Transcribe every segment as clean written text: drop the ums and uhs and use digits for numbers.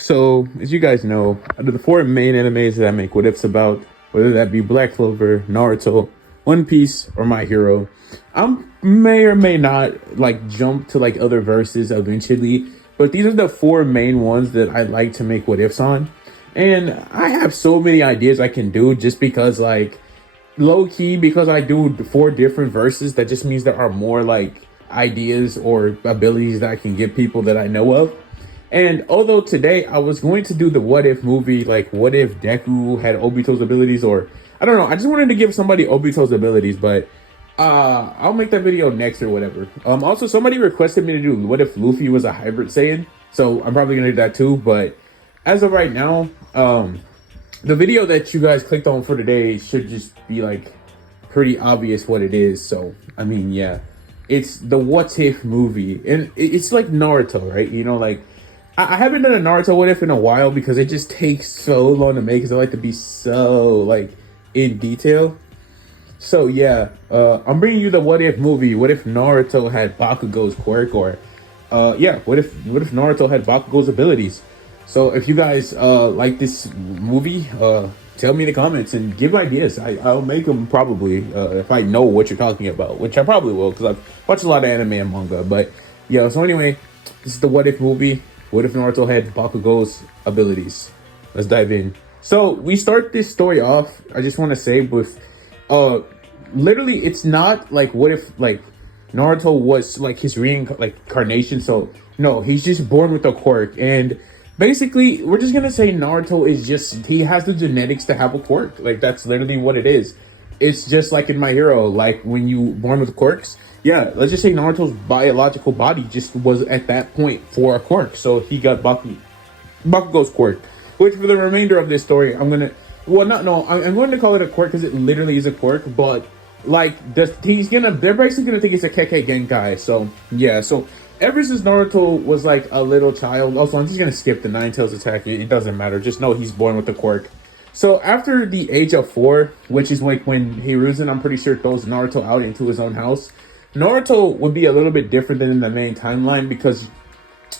So, as you guys know, out of the four main animes that I make what ifs about, whether that be Black Clover, Naruto, One Piece, or My Hero, I may or may not like jump to like other verses eventually, but these are the four main ones that I like to make what ifs on. And I have so many ideas I can do just because like low key because I do four different verses, that just means there are more like ideas or abilities that I can give people that I know of. And although today I was going to do the what if movie, like what if Deku had Obito's abilities, or I don't know, I just wanted to give somebody Obito's abilities, but I'll make that video next or whatever. Also somebody requested me to do what if Luffy was a hybrid Saiyan, so I'm probably gonna do that too. But as of right now, the video that you guys clicked on for today should just be like pretty obvious what it is. So I mean, yeah, it's the what if movie, and it's like Naruto, right? You know, like I haven't done a Naruto what if in a while because it just takes so long to make, because I like to be so like in detail. So yeah, I'm bringing you the what if movie. What if Naruto had Bakugo's quirk, or yeah, what if Naruto had Bakugo's abilities? So if you guys like this movie, tell me in the comments and give ideas. I'll make them probably if I know what you're talking about, which I probably will because I've watched a lot of anime and manga. But yeah, so anyway, this is the what if movie. What if Naruto had Bakugo's abilities? Let's dive in. So we start this story off, I just want to say, with literally it's not like what if like Naruto was like his reincarnation. So no, he's just born with a quirk, and basically we're just gonna say Naruto is just, he has the genetics to have a quirk. Like that's literally what it is. It's just like in My Hero, like when you born with quirks. Yeah, let's just say Naruto's biological body just was at that point for a quirk, so he got Bakugo's quirk. Which for the remainder of this story, I'm going to call it a quirk because it literally is a quirk. But like they're basically gonna think it's a Kekkei Genkai. So yeah, so ever since Naruto was like a little child, also I'm just gonna skip the Nine Tails attack. It doesn't matter. Just know he's born with the quirk. So after the age of 4, which is like when Hiruzen, I'm pretty sure, throws Naruto out into his own house, Naruto would be a little bit different than in the main timeline, because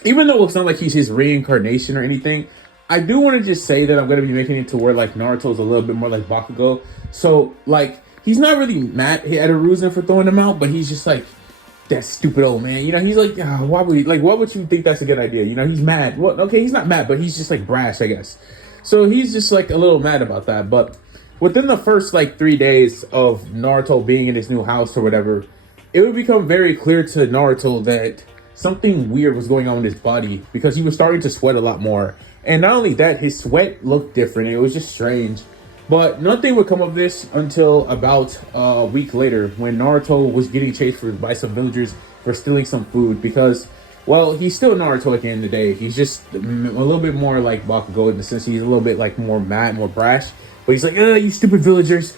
even though it's not like he's his reincarnation or anything, I do want to just say that I'm going to be making it to where like Naruto's a little bit more like Bakugo. So like he's not really mad at Hiruzen for throwing him out, but he's just like, that stupid old man. You know, he's like, why would you think that's a good idea? You know, he's mad. Well, okay, he's not mad, but he's just like brash, I guess. So he's just like a little mad about that. But within the first like 3 days of Naruto being in his new house or whatever, it would become very clear to Naruto that something weird was going on with his body, because he was starting to sweat a lot more. And not only that, his sweat looked different. It was just strange. But nothing would come of this until about a week later, when Naruto was getting chased by some villagers for stealing some food. Because, well, he's still Naruto at the end of the day. He's just a little bit more like Bakugo in the sense he's a little bit like more mad, more brash. But he's like, you stupid villagers,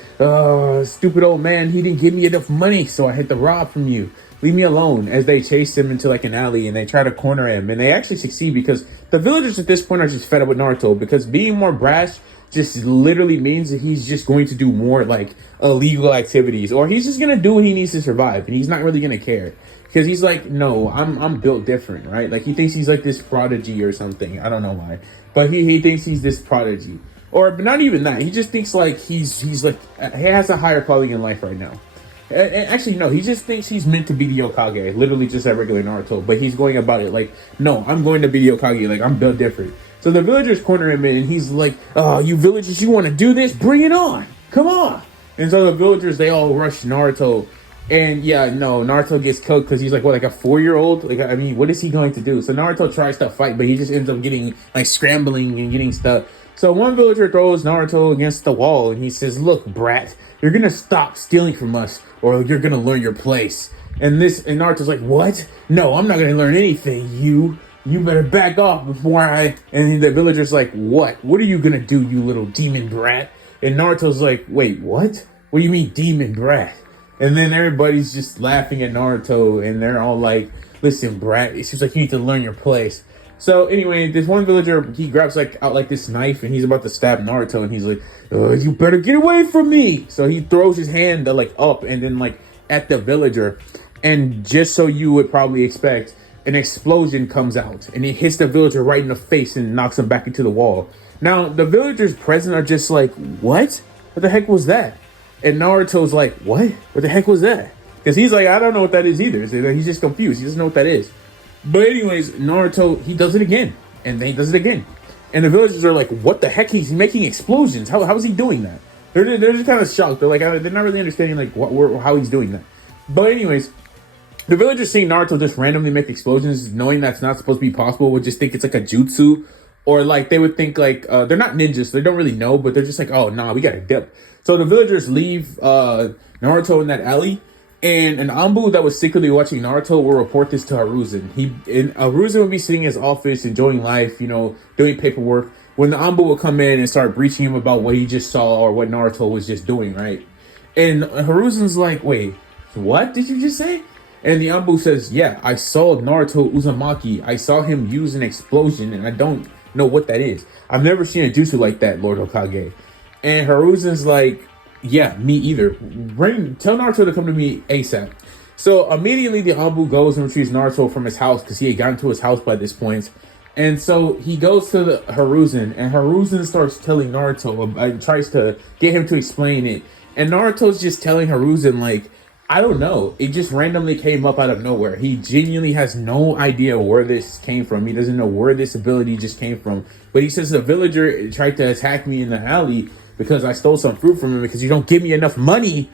stupid old man, he didn't give me enough money, so I had to rob from you. Leave me alone. As they chase him into like an alley and they try to corner him, and they actually succeed because the villagers at this point are just fed up with Naruto, because being more brash just literally means that he's just going to do more like illegal activities, or he's just going to do what he needs to survive, and he's not really going to care. Because he's like, no, I'm built different, right? Like he thinks he's like this prodigy or something. I don't know why, but he thinks he's this prodigy. But not even that. He just thinks like he's like, he has a higher calling in life right now. And actually, no, he just thinks he's meant to be the Hokage, literally just a regular Naruto. But he's going about it like, no, I'm going to be the Hokage. Like I'm built different. So the villagers corner him in, and he's like, oh, you villagers, you want to do this? Bring it on! Come on! And so the villagers, they all rush Naruto. And yeah, no, Naruto gets cooked because he's like, what, like a 4-year-old? Like, I mean, what is he going to do? So Naruto tries to fight, but he just ends up getting like scrambling and getting stuck. So one villager throws Naruto against the wall, and he says, look, brat, you're going to stop stealing from us, or you're going to learn your place. And Naruto's like, what? No, I'm not going to learn anything, you better back off before and the villager's like, what? What are you going to do, you little demon brat? And Naruto's like, wait, what? What do you mean demon brat? And then everybody's just laughing at Naruto, and they're all like, listen, brat, it seems like you need to learn your place. So anyway, this one villager, he grabs out this knife, and he's about to stab Naruto, and he's like, you better get away from me. So he throws his hand like up and then like at the villager. And just so you would probably expect, an explosion comes out and it hits the villager right in the face and knocks him back into the wall. Now, the villagers present are just like, what? What the heck was that? And Naruto's like, what? What the heck was that? Because he's like, I don't know what that is either. So he's just confused. He doesn't know what that is. But anyways, Naruto, he does it again. And then he does it again. And the villagers are like, what the heck? He's making explosions. How is he doing that? They're just kind of shocked. They're like, they're not really understanding like how he's doing that. But anyways, the villagers seeing Naruto just randomly make explosions, knowing that's not supposed to be possible, would just think it's like a jutsu. Or like they would think like, they're not ninjas, so they don't really know, but they're just like, oh, nah, we gotta dip. So the villagers leave Naruto in that alley. And an Anbu that was secretly watching Naruto will report this to Hiruzen. Hiruzen would be sitting in his office, enjoying life, doing paperwork, when the Anbu will come in and start breaching him about what he just saw or what Naruto was just doing, right? And Hiruzen's like, wait, what did you just say? And the Anbu says, yeah, I saw Naruto Uzumaki. I saw him use an explosion, and I don't know what that is. I've never seen a jutsu like that, Lord Hokage. And Hiruzen's like, yeah, me either. Tell Naruto to come to me ASAP. So immediately the Anbu goes and retrieves Naruto from his house because he had gotten to his house by this point. And so he goes to the Hiruzen, and Hiruzen starts telling Naruto, tries to get him to explain it. And Naruto's just telling Hiruzen, like, I don't know. It just randomly came up out of nowhere. He genuinely has no idea where this came from. He doesn't know where this ability just came from. But he says the villager tried to attack me in the alley because I stole some fruit from him because you don't give me enough money.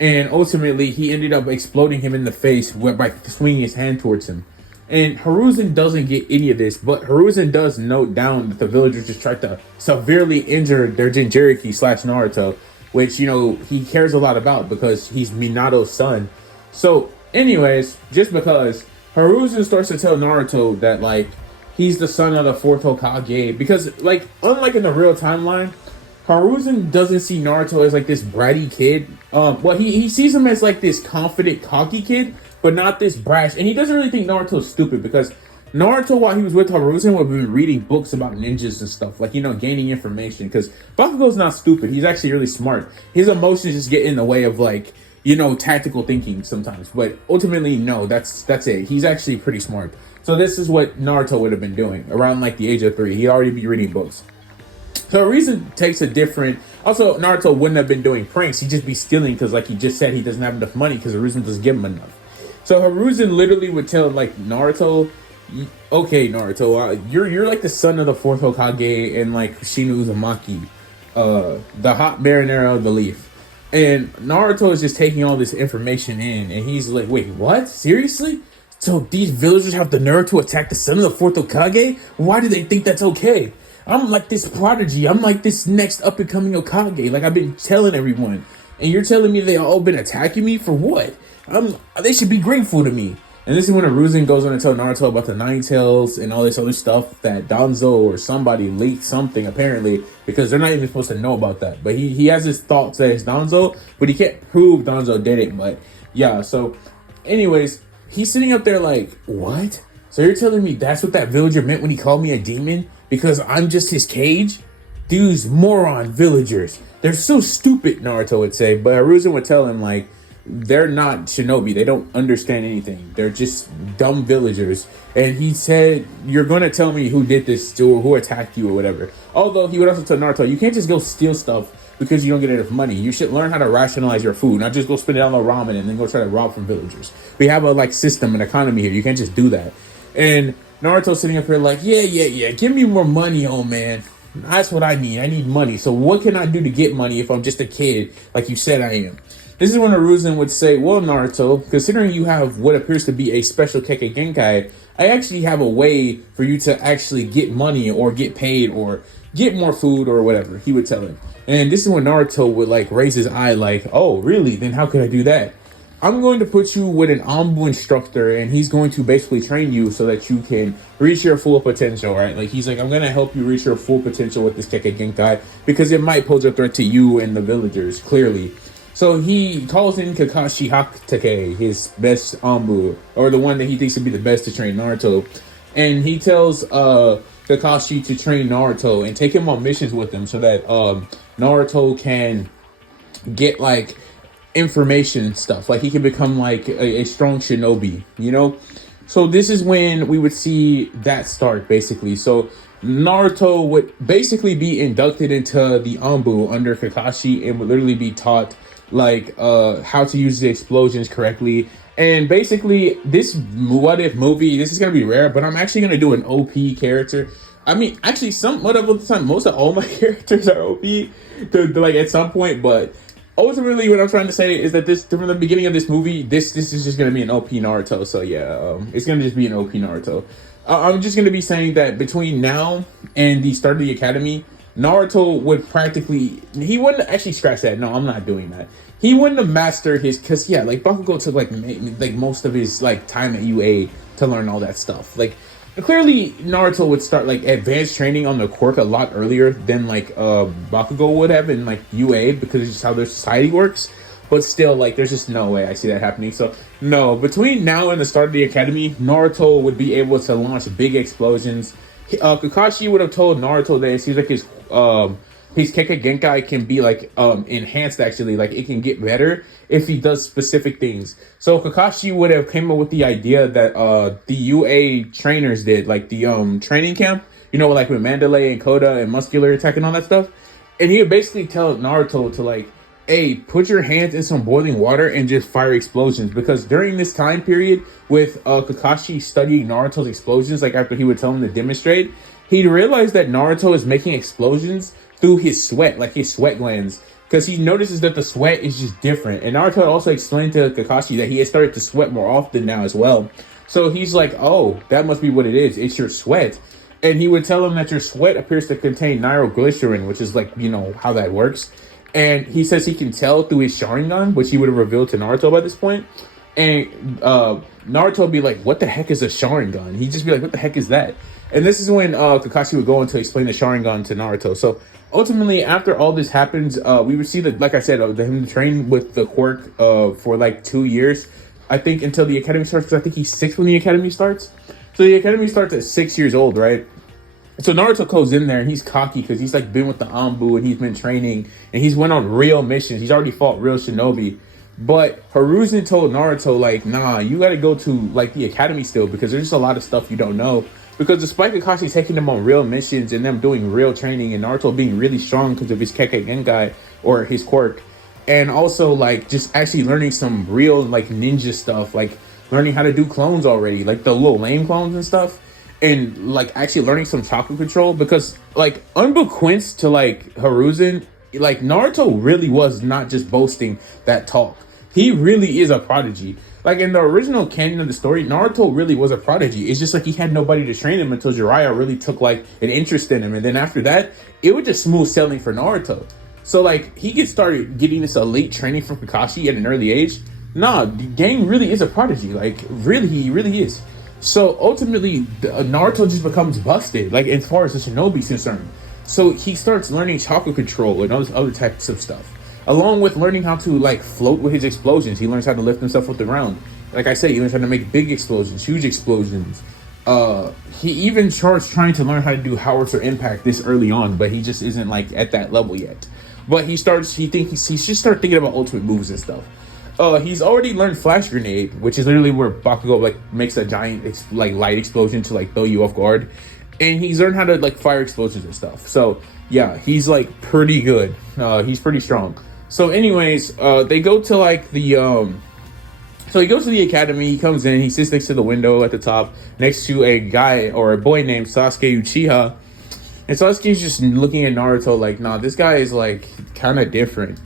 And ultimately, he ended up exploding him in the face by swinging his hand towards him. And Hiruzen doesn't get any of this, but Hiruzen does note down that the villagers just tried to severely injure their Jinchuriki / Naruto, which, he cares a lot about because he's Minato's son. So, anyways, just because Hiruzen starts to tell Naruto that, like, he's the son of the 4th Hokage, because, like, unlike in the real timeline, Hiruzen doesn't see Naruto as, like, this bratty kid. He sees him as, like, this confident, cocky kid, but not this brash. And he doesn't really think Naruto's stupid, because Naruto, while he was with Hiruzen, would have been reading books about ninjas and stuff, like, gaining information, because Bakugo's not stupid. He's actually really smart. His emotions just get in the way of, like, tactical thinking sometimes. But ultimately, no, that's it. He's actually pretty smart. So this is what Naruto would have been doing around, like, the age of 3. He'd already be reading books. So Hiruzen takes a different... Also, Naruto wouldn't have been doing pranks. He'd just be stealing because, like he just said, he doesn't have enough money because Hiruzen doesn't give him enough. So Hiruzen literally would tell, like, Naruto, okay, Naruto, you're like the son of the 4th Hokage and, like, Shinu Uzumaki, the hot marinara of the leaf. And Naruto is just taking all this information in, and he's like, wait, what? Seriously? So these villagers have the nerve to attack the son of the 4th Hokage? Why do they think that's okay? I'm like this prodigy. I'm like this next up-and-coming Hokage. Like, I've been telling everyone. And you're telling me they all been attacking me? For what? They should be grateful to me. And this is when Hiruzen goes on to tell Naruto about the Nine Tails and all this other stuff that Danzo or somebody leaked something, apparently, because they're not even supposed to know about that. But he has his thoughts that it's Danzo, but he can't prove Danzo did it. But yeah, so anyways, he's sitting up there like, what? So you're telling me that's what that villager meant when he called me a demon? Because I'm just his cage? These moron villagers. They're so stupid, Naruto would say. But Hiruzen would tell him, like, they're not shinobi. They don't understand anything. They're just dumb villagers. And he said, you're going to tell me who did this or who attacked you or whatever. Although he would also tell Naruto, you can't just go steal stuff because you don't get enough money. You should learn how to rationalize your food, not just go spend it on the ramen and then go try to rob from villagers. We have a system and economy here. You can't just do that. And Naruto's sitting up here like, yeah. Give me more money, old man. That's what I need. I need money. So what can I do to get money if I'm just a kid like you said I am? This is when Hiruzen would say, well, Naruto, considering you have what appears to be a special Kekkei Genkai, I actually have a way for you to actually get money or get paid or get more food or whatever, he would tell him. And this is when Naruto would, like, raise his eye like, oh, really? Then how could I do that? I'm going to put you with an Anbu instructor, and he's going to basically train you so that you can reach your full potential, right? Like, he's like, I'm going to help you reach your full potential with this Kekkei Genkai because it might pose a threat to you and the villagers, clearly. So he calls in Kakashi Hatake, his best Anbu, or the one that he thinks would be the best to train Naruto. And he tells Kakashi to train Naruto and take him on missions with him so that Naruto can get, like, information and stuff. Like, he can become, like, a strong shinobi, So this is when we would see that start, basically. So Naruto would basically be inducted into the Anbu under Kakashi and would literally be taught like how to use the explosions correctly. And basically, this what if movie, this is gonna be rare, but I'm actually gonna do an OP character. I mean, actually, somewhat of the time, most of all my characters are OP like at some point, but ultimately, what I'm trying to say is that this from the beginning of this movie, this is just gonna be an OP Naruto. So yeah, it's gonna just be an OP Naruto. I'm just gonna be saying that between now and the start of the academy, Naruto would practically, he wouldn't actually scratch that. No, I'm not doing that. He wouldn't have mastered his, cause yeah, like Bakugo took like most of his like time at UA to learn all that stuff. Like clearly Naruto would start like advanced training on the quirk a lot earlier than like Bakugo would have in like UA because it's just how their society works. But still, like, there's just no way I see that happening. So, no, between now and the start of the academy, Naruto would be able to launch big explosions. Kakashi would have told Naruto that it seems like his Kekkei Genkai can be, like, enhanced, actually. Like, it can get better if he does specific things. So, Kakashi would have came up with the idea that the UA trainers did, like, the training camp. You know, like, with Mandalay and Koda and Muscular Attack and all that stuff. And he would basically tell Naruto to, like, hey, put your hands in some boiling water and just fire explosions. Because during this time period with Kakashi studying Naruto's explosions, like after he would tell him to demonstrate, he realized that Naruto is making explosions through his sweat, like his sweat glands. Because he notices that the sweat is just different. And Naruto also explained to Kakashi that he has started to sweat more often now as well. So he's like, oh, that must be what it is. It's your sweat. And he would tell him that your sweat appears to contain nitroglycerin, which is like, you know, how that works. And he says he can tell through his Sharingan, which he would have revealed to Naruto by this point. And Naruto would be like, what the heck is a Sharingan? He'd just be like, what the heck is that? And this is when Kakashi would go on to explain the Sharingan to Naruto. So ultimately, after all this happens, we would see that, like I said, him train with the quirk for like 2 years. I think until the academy starts, because I think he's 6 when the academy starts. So the academy starts at 6 years old, right? So Naruto goes in there and he's cocky because he's like been with the Anbu and he's been training and he's went on real missions. He's already fought real shinobi. But Hiruzen told Naruto, like, nah, you got to go to like the academy still because there's just a lot of stuff you don't know. Because despite Kakashi taking them on real missions and them doing real training and Naruto being really strong because of his Kekkei Genkai or his quirk, and also like just actually learning some real like ninja stuff, like learning how to do clones already, like the little lame clones and stuff. And like actually learning some chakra control because like unbeknownst to like Hiruzen, like Naruto really was not just boasting that talk. He really is a prodigy. Like in the original canon of the story, Naruto really was a prodigy. It's just like he had nobody to train him until Jiraiya really took like an interest in him. And then after that, it was just smooth sailing for Naruto. So like he started getting this elite training from Kakashi at an early age. Nah, the gang really is a prodigy. Like really, he really is. So ultimately, Naruto just becomes busted, like as far as the shinobi's concerned. So he starts learning chakra control and all this other types of stuff. Along with learning how to like float with his explosions. He learns how to lift himself off the ground. Like I said, he learns how to make big explosions, huge explosions. He even starts trying to learn how to do howitzer impact this early on, but he just isn't like at that level yet. But he should start thinking about ultimate moves and stuff. He's already learned flash grenade, which is literally where Bakugo like makes a giant like light explosion to like throw you off guard, and he's learned how to like fire explosions and stuff. So yeah, he's like pretty good. He's pretty strong. So anyways, they go to like the so he goes to the academy. He comes in. He sits next to the window at the top, next to a guy or a boy named Sasuke Uchiha, and Sasuke's just looking at Naruto like, nah, this guy is like kind of different.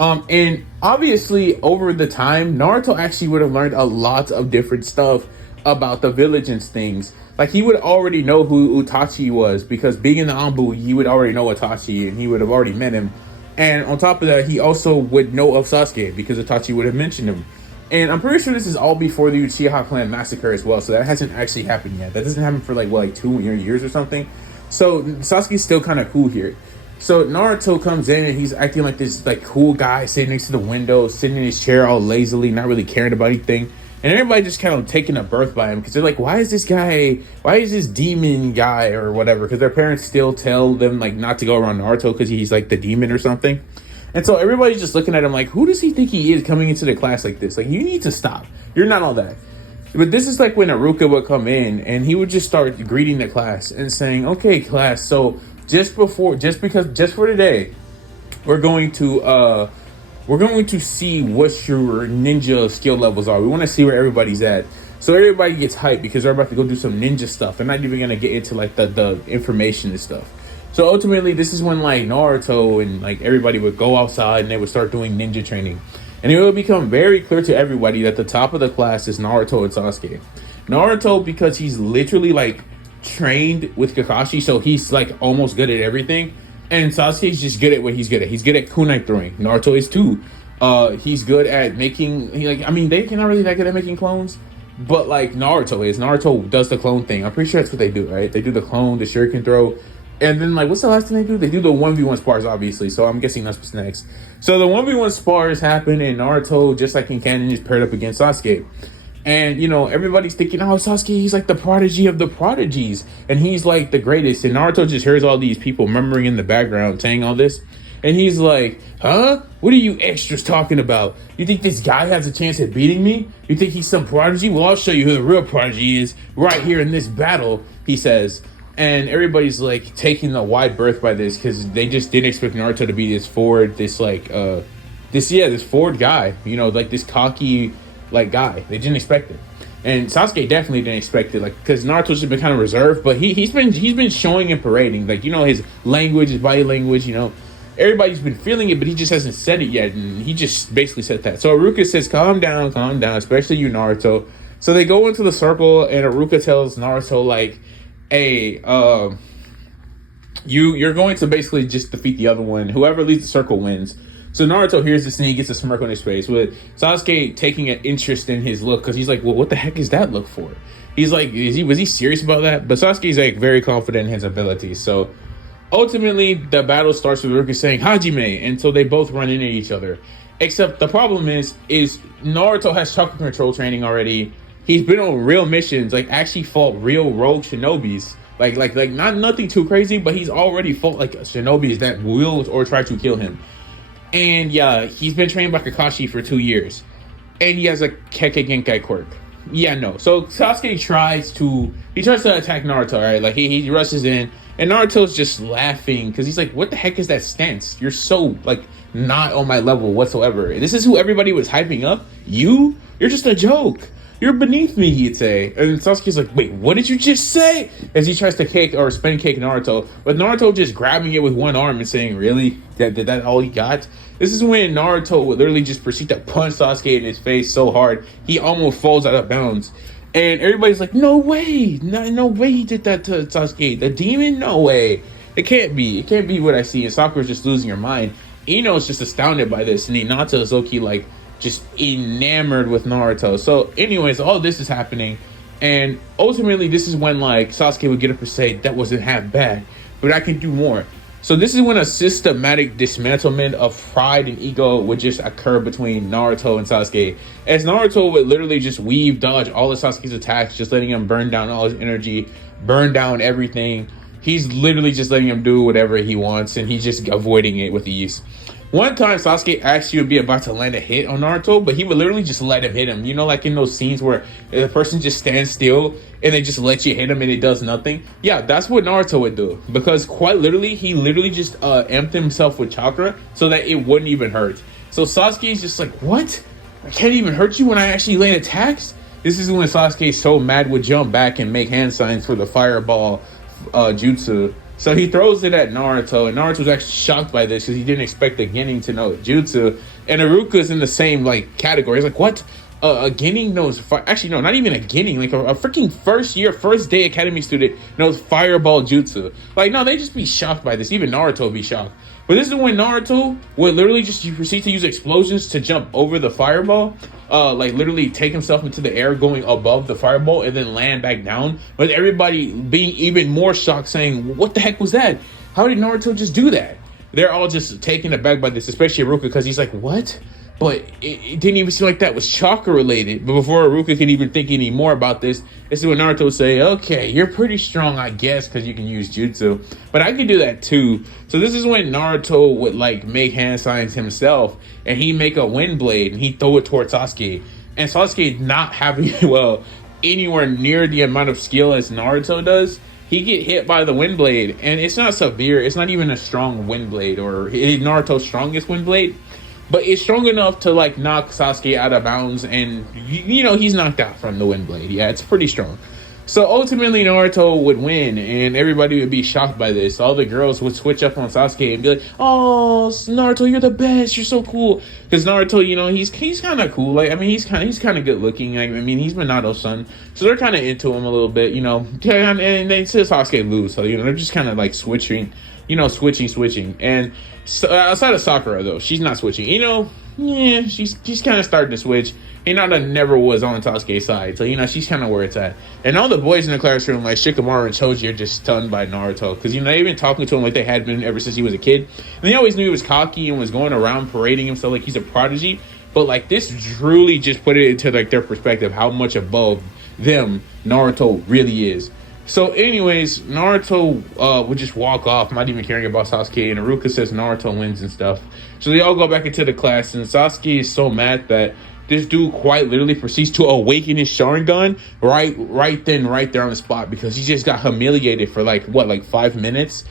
And obviously over the time, Naruto actually would have learned a lot of different stuff about the village and things. Like he would already know who Itachi was because being in the Anbu, he would already know Itachi and he would have already met him. And on top of that, he also would know of Sasuke because Itachi would have mentioned him. And I'm pretty sure this is all before the Uchiha clan massacre as well. So that hasn't actually happened yet. That doesn't happen for like 2 years or something. So Sasuke's still kind of cool here. So Naruto comes in and he's acting like this like cool guy sitting next to the window, sitting in his chair all lazily, not really caring about anything. And everybody just kind of taking a birth by him because they're like, why is this demon guy or whatever? Because their parents still tell them like not to go around Naruto because he's like the demon or something. And so everybody's just looking at him like, who does he think he is coming into the class like this? Like, you need to stop. You're not all that. But this is like when Aruka would come in and he would just start greeting the class and saying, "Okay, class, so just for today, we're going to see what your ninja skill levels are. We want to see where everybody's at." So everybody gets hyped because they're about to go do some ninja stuff. They're not even gonna get into like the information and stuff. So ultimately, this is when like Naruto and like everybody would go outside and they would start doing ninja training. And it will become very clear to everybody that the top of the class is Naruto and Sasuke. Naruto, because he's literally like trained with Kakashi, so he's like almost good at everything. And Sasuke's just good at what he's good at. He's good at kunai throwing. Naruto is too. He's good at making. They cannot really that good at making clones, but like Naruto is. Naruto does the clone thing. I'm pretty sure that's what they do, right? They do the clone, the shuriken throw. And then, like, what's the last thing they do? They do the 1v1 spars, obviously. So I'm guessing that's what's next. So the 1v1 spars happen, and Naruto, just like in canon, is paired up against Sasuke. And, everybody's thinking, oh, Sasuke, he's like the prodigy of the prodigies. And he's like the greatest. And Naruto just hears all these people murmuring in the background saying all this. And he's like, huh? What are you extras talking about? You think this guy has a chance at beating me? You think he's some prodigy? Well, I'll show you who the real prodigy is right here in this battle, he says. And everybody's like taking the wide berth by this because they just didn't expect Naruto to be this forward, this forward guy, like this cocky like guy. They didn't expect it, and Sasuke definitely didn't expect it, like because Naruto's just been kind of reserved, but he's been showing and parading, like his language, his body language, everybody's been feeling it, but he just hasn't said it yet, and he just basically said that. So Aruka says, "Calm down, especially you, Naruto." So they go into the circle, and Aruka tells Naruto like, hey, you're going to basically just defeat the other one. Whoever leads the circle wins. So Naruto hears this and he gets a smirk on his face, with Sasuke taking an interest in his look because he's like, well, what the heck is that look for? He's like, was he serious about that? But Sasuke's like very confident in his abilities. So ultimately, the battle starts with Ruka saying Hajime, and so they both run into each other. Except the problem is Naruto has chakra control training already. He's been on real missions, like actually fought real rogue shinobis. Like not nothing too crazy, but he's already fought like shinobis that will or try to kill him. And yeah, he's been trained by Kakashi for 2 years. And he has a Kekkei Genkai quirk. Yeah, no. So Sasuke tries to attack Naruto, right? Like he rushes in, and Naruto's just laughing because he's like, what the heck is that stance? You're so like not on my level whatsoever. This is who everybody was hyping up? You're just a joke. You're beneath me, he'd say. And Sasuke's like, wait, what did you just say? As he tries to spin kick Naruto. But Naruto just grabbing it with one arm and saying, really? That all he got? This is when Naruto would literally just proceed to punch Sasuke in his face so hard, he almost falls out of bounds. And everybody's like, no way. No way he did that to Sasuke. The demon? No way. It can't be. It can't be what I see. And Sakura's just losing her mind. Ino's just astounded by this. And Hinata is low-key like, just enamored with Naruto. So anyways, all this is happening, and ultimately this is when like Sasuke would get up and say, that wasn't half bad, but I can do more. So this is when a systematic dismantlement of pride and ego would just occur between Naruto and Sasuke, as Naruto would literally just dodge all of Sasuke's attacks, just letting him burn down all his energy, burn down everything. He's literally just letting him do whatever he wants, and he's just avoiding it with ease. One time, Sasuke actually would be about to land a hit on Naruto, but he would literally just let him hit him. Like in those scenes where the person just stands still and they just let you hit him and it does nothing. Yeah, that's what Naruto would do. Because quite literally, he literally just amped himself with chakra so that it wouldn't even hurt. So Sasuke is just like, what? I can't even hurt you when I actually land attacks? This is when Sasuke so mad would jump back and make hand signs for the fireball jutsu. So he throws it at Naruto, and Naruto's actually shocked by this because he didn't expect the Genin to know jutsu. And Iruka's in the same like category. He's like, what? A Genin knows actually no, not even a Genin, like a freaking first day academy student knows fireball jutsu. Like, no, they just be shocked by this. Even Naruto would be shocked. But this is when Naruto would literally just proceed to use explosions to jump over the fireball. Like literally take himself into the air going above the fireball and then land back down. With everybody being even more shocked, saying, what the heck was that? How did Naruto just do that? They're all just taken aback by this, especially Iruka, because he's like, what? But it didn't even seem like that was chakra related. But before Iruka can even think any more about this is when Naruto would say, okay, you're pretty strong, I guess, because you can use jutsu. But I can do that too. So this is when Naruto would like make hand signs himself, and he'd make a wind blade and he'd throw it towards Sasuke. And Sasuke not having, well, anywhere near the amount of skill as Naruto does, he get hit by the wind blade, and it's not severe. It's not even a strong wind blade or Naruto's strongest wind blade, but it's strong enough to like knock Sasuke out of bounds, and he's knocked out from the wind blade. Yeah, it's pretty strong. So ultimately, Naruto would win, and everybody would be shocked by this. All the girls would switch up on Sasuke and be like, "Oh, Naruto, you're the best. You're so cool." Because Naruto, he's kind of cool. Like, I mean, he's kind of good looking. Like, I mean, he's Minato's son, so they're kind of into him a little bit, And they see Sasuke lose, so they're just kind of like switching, switching. And so, outside of Sakura, though, she's not switching. Yeah, she's kind of starting to switch. Hinata never was on Sasuke's side, so she's kind of where it's at. And all the boys in the classroom, like Shikamaru and Choji, are just stunned by Naruto because they've been talking to him like they had been ever since he was a kid, and they always knew he was cocky and was going around parading himself like he's a prodigy. But like this truly just put it into like their perspective how much above them Naruto really is. So anyways, Naruto would just walk off, not even caring about Sasuke, and Iruka says Naruto wins and stuff. So they all go back into the class, and Sasuke is so mad that this dude quite literally proceeds to awaken his Sharingan right there on the spot, because he just got humiliated for like 5 minutes.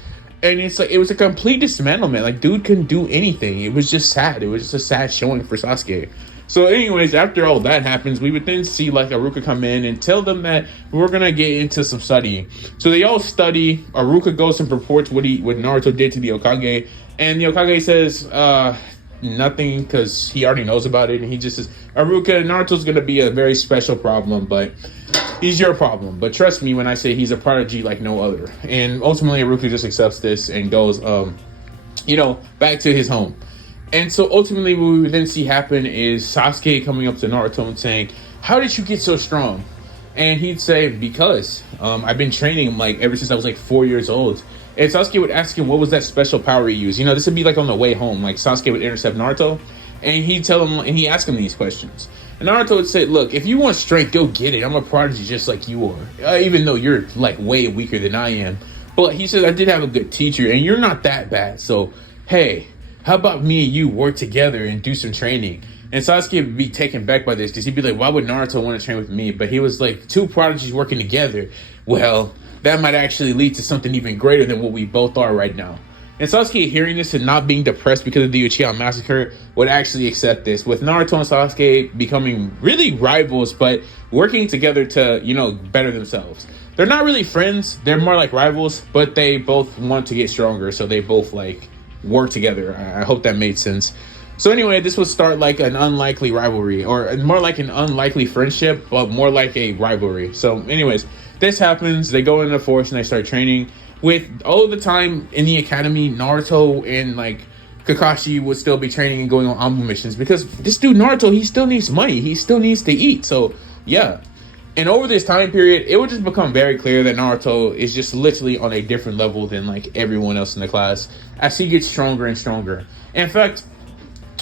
And it's like, it was a complete dismantlement. Like, dude couldn't do anything. It was just sad. It was just a sad showing for Sasuke. So anyways, after all that happens, we would then see like Iruka come in and tell them that we're gonna get into some studying. So they all study. Iruka goes and reports what Naruto did to the Hokage, and the Hokage says nothing, because he already knows about it, and he just says, Iruka, Naruto's gonna be a very special problem, but he's your problem. But trust me when I say he's a prodigy like no other. And ultimately, Iruka just accepts this and goes, back to his home. And so ultimately, what we would then see happen is Sasuke coming up to Naruto and saying, "How did you get so strong?" And he'd say, "Because I've been training like ever since I was like 4 years old." And Sasuke would ask him, what was that special power he used? This would be like on the way home. Like Sasuke would intercept Naruto, and he'd tell him, and he'd ask him these questions. And Naruto would say, "Look, if you want strength, go get it. I'm a prodigy just like you are, even though you're like way weaker than I am. But he said, I did have a good teacher, and you're not that bad. So, hey, how about me and you work together and do some training?" And Sasuke would be taken back by this, because he'd be like, why would Naruto want to train with me? But he was like, two prodigies working together. Well, that might actually lead to something even greater than what we both are right now. And Sasuke, hearing this and not being depressed because of the Uchiha massacre, would actually accept this, with Naruto and Sasuke becoming really rivals, but working together to, better themselves. They're not really friends. They're more like rivals, but they both want to get stronger, so they both like work together. I hope that made sense. So anyway, this would start like an unlikely rivalry, or more like an unlikely friendship, but more like a rivalry. So anyways, this happens. They go into force and they start training. With all the time in the academy, Naruto and like Kakashi would still be training and going on Ambu missions, because this dude Naruto, he still needs money. He still needs to eat. So yeah. And over this time period, it would just become very clear that Naruto is just literally on a different level than like everyone else in the class as he gets stronger and stronger. In fact,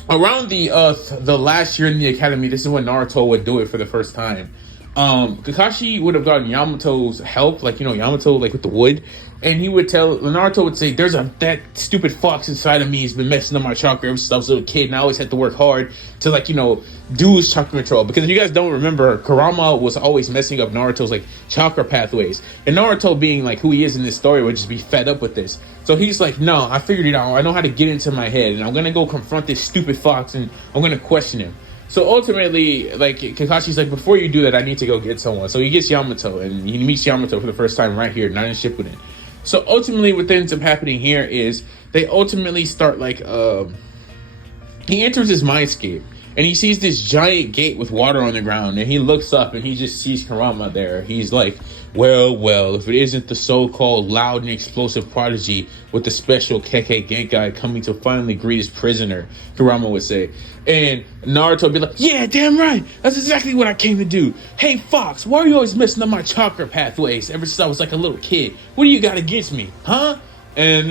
around the last year in the academy, this is when Naruto would do it for the first time. Kakashi would have gotten Yamato's help, like, Yamato, like with the wood, and Naruto would say, that stupid fox inside of me has been messing up my chakra ever since I was a little kid, and I always had to work hard to, like, do his chakra control. Because if you guys don't remember, Kurama was always messing up Naruto's, like, chakra pathways, and Naruto, being, like, who he is in this story, would just be fed up with this. So he's like, no, I figured it out. I know how to get into my head, and I'm gonna go confront this stupid fox, and I'm gonna question him. So ultimately, like, Kakashi's like, before you do that, I need to go get someone. So he gets Yamato, and he meets Yamato for the first time right here, not in Shippuden. So ultimately, what ends up happening here is they ultimately start, like, he enters his mindscape, and he sees this giant gate with water on the ground, and he looks up, and he just sees Kurama there. He's like, well, if it isn't the so-called loud and explosive prodigy with the special Kekkei Genkai coming to finally greet his prisoner, Kurama would say. And Naruto would be like, yeah, damn right, that's exactly what I came to do. Hey, Fox, why are you always messing up my chakra pathways ever since I was like a little kid? What do you got against me, huh? And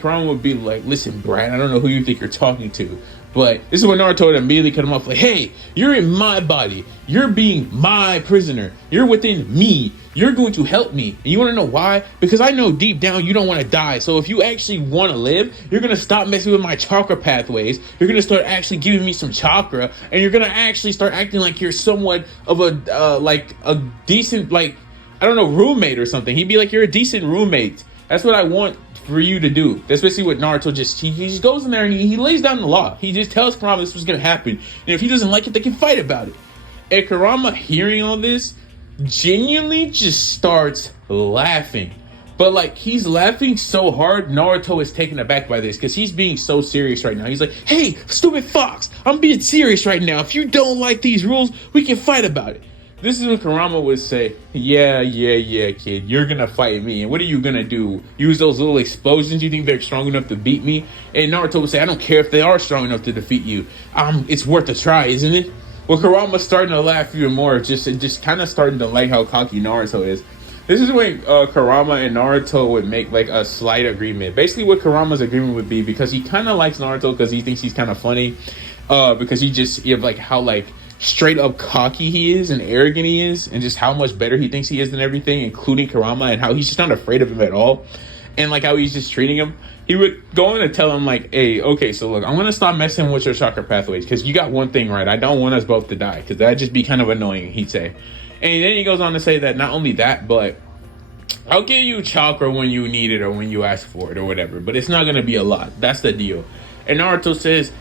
Kurama would be like, listen, Brad, I don't know who you think you're talking to, But this is when Naruto would immediately cut him off like, hey, you're in my body. You're being my prisoner. You're within me. You're going to help me. And you want to know why? Because I know deep down you don't want to die. So if you actually want to live, you're going to stop messing with my chakra pathways. You're going to start actually giving me some chakra. And you're going to actually start acting like you're somewhat of a decent, like, I don't know, roommate or something. He'd be like, you're a decent roommate. That's what I want for you to do. That's basically what Naruto he just goes in there and he lays down the law. He just tells Kurama this was going to happen. And if he doesn't like it, they can fight about it. And Kurama, hearing all this, genuinely just starts laughing. But like, he's laughing so hard, Naruto is taken aback by this because he's being so serious right now. He's like, hey, stupid fox, I'm being serious right now. If you don't like these rules, we can fight about it. This is when Kurama would say, yeah, kid, you're gonna fight me. And what are you gonna do? Use those little explosions? You think they're strong enough to beat me? And Naruto would say, I don't care if they are strong enough to defeat you. It's worth a try, isn't it? Well, Kurama's starting to laugh even more, just kind of starting to like how cocky Naruto is. This is when Kurama and Naruto would make like a slight agreement. Basically, what Kurama's agreement would be, because he kind of likes Naruto because he thinks he's kind of funny, because he have like how like straight up cocky he is and arrogant he is, and just how much better he thinks he is than everything, including Kurama, and how he's just not afraid of him at all, and like how he's just treating him. He would go in and tell him like, hey, okay, so look, I'm gonna stop messing with your chakra pathways because you got one thing right. I don't want us both to die because that'd just be kind of annoying, he'd say. And then he goes on to say that not only that, but I'll give you chakra when you need it or when you ask for it or whatever, but it's not gonna be a lot. That's the deal. And Naruto says,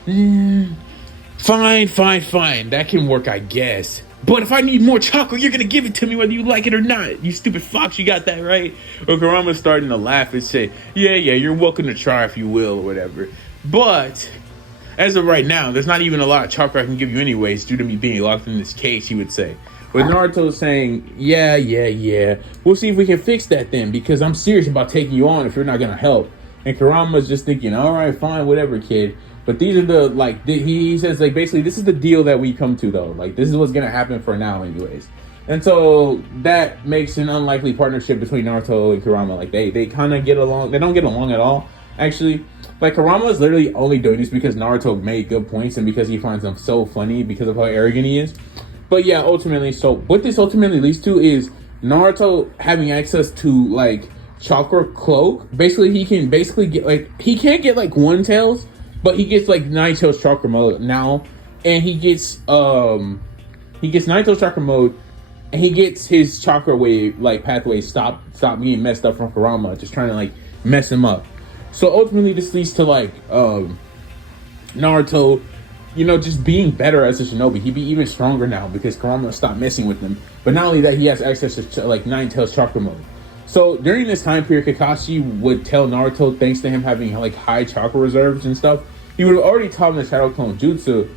fine, that can work, I guess. But if I need more chakra, you're gonna give it to me whether you like it or not. You stupid fox, you got that right? Or Kurama's starting to laugh and say, yeah, you're welcome to try if you will or whatever. But as of right now, there's not even a lot of chakra I can give you anyways due to me being locked in this case, he would say. But Naruto's saying, yeah, we'll see if we can fix that then, because I'm serious about taking you on if you're not gonna help. And Kurama's just thinking, all right, fine, whatever, kid. But these are the, like, he says, like, basically, this is the deal that we come to, though. Like, this is what's going to happen for now, anyways. And so that makes an unlikely partnership between Naruto and Kurama. Like, they kind of get along. They don't get along at all, actually. Like, Kurama is literally only doing this because Naruto made good points and because he finds them so funny because of how arrogant he is. But, yeah, ultimately, so what this ultimately leads to is Naruto having access to, like, chakra cloak. Basically, he can get, like, he can't get, like, one tails. But he gets like Nine Tails chakra mode now, and he gets Nine Tails chakra mode, and he gets his chakra wave like pathway stop being messed up from Kurama, just trying to like mess him up. So ultimately, this leads to like Naruto, just being better as a shinobi. He'd be even stronger now because Kurama stopped messing with him. But not only that, he has access to like Nine Tails chakra mode. So during this time period, Kakashi would tell Naruto, thanks to him having like high chakra reserves and stuff, he would have already taught him the Shadow Clone Jutsu.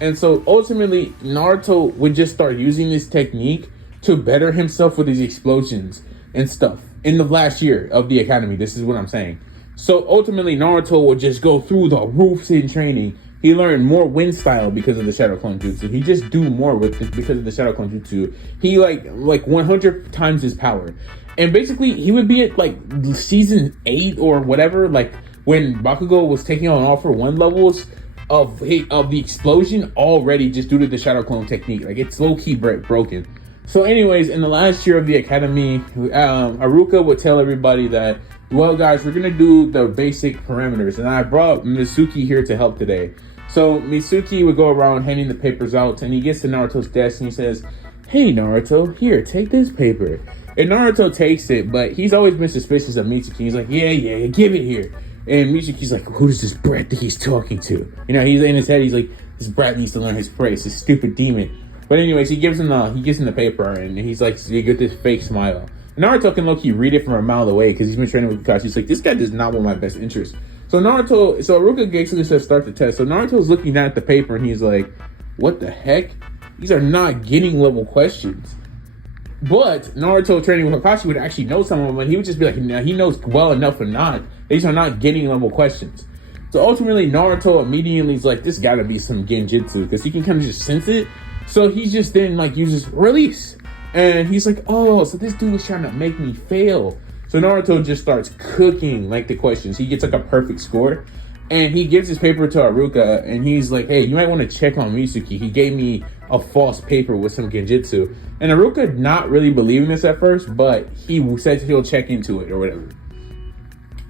And so ultimately, Naruto would just start using this technique to better himself with his explosions and stuff in the last year of the academy. This is what I'm saying. So ultimately, Naruto would just go through the roofs in training. He learned more wind style because of the Shadow Clone Jutsu. He just do more with it because of the Shadow Clone Jutsu. He like 100 times his power. And basically, he would be at, like, season 8 or whatever, like, when Bakugo was taking on all for one levels of the explosion already just due to the Shadow Clone technique. Like, it's low-key broken. So anyways, in the last year of the academy, Haruka would tell everybody that, well, guys, we're going to do the basic parameters. And I brought Mitsuki here to help today. So Mitsuki would go around handing the papers out, and he gets to Naruto's desk, and he says, hey, Naruto, here, take this paper. And Naruto takes it, but he's always been suspicious of Mitsuki. He's like, yeah, give it here. And Mitsuki's like, who does this brat think he's talking to? He's in his head, he's like, this brat needs to learn his praise, this stupid demon. But anyways, he gives him the paper, and he's like, you get this fake smile. And Naruto can low-key read it from a mile away, because he's been training with Kakashi. He's like, this guy does not want my best interest. So Haruka basically says, start the test. So Naruto's looking at the paper, and he's like, what the heck? These are not getting level questions. But Naruto training with Kakashi would actually know some of them, and he would just be like, he knows well enough or not. These are not getting level questions. So ultimately, Naruto immediately is like, this gotta be some genjutsu, because he can kind of just sense it. So he just then like uses release. And he's like, oh, so this dude was trying to make me fail. So Naruto just starts cooking like the questions. He gets like a perfect score. And he gives his paper to Haruka, and he's like, hey, you might want to check on Mitsuki. He gave me a false paper with some genjutsu. And Haruka not really believing this at first, but he said he'll check into it or whatever.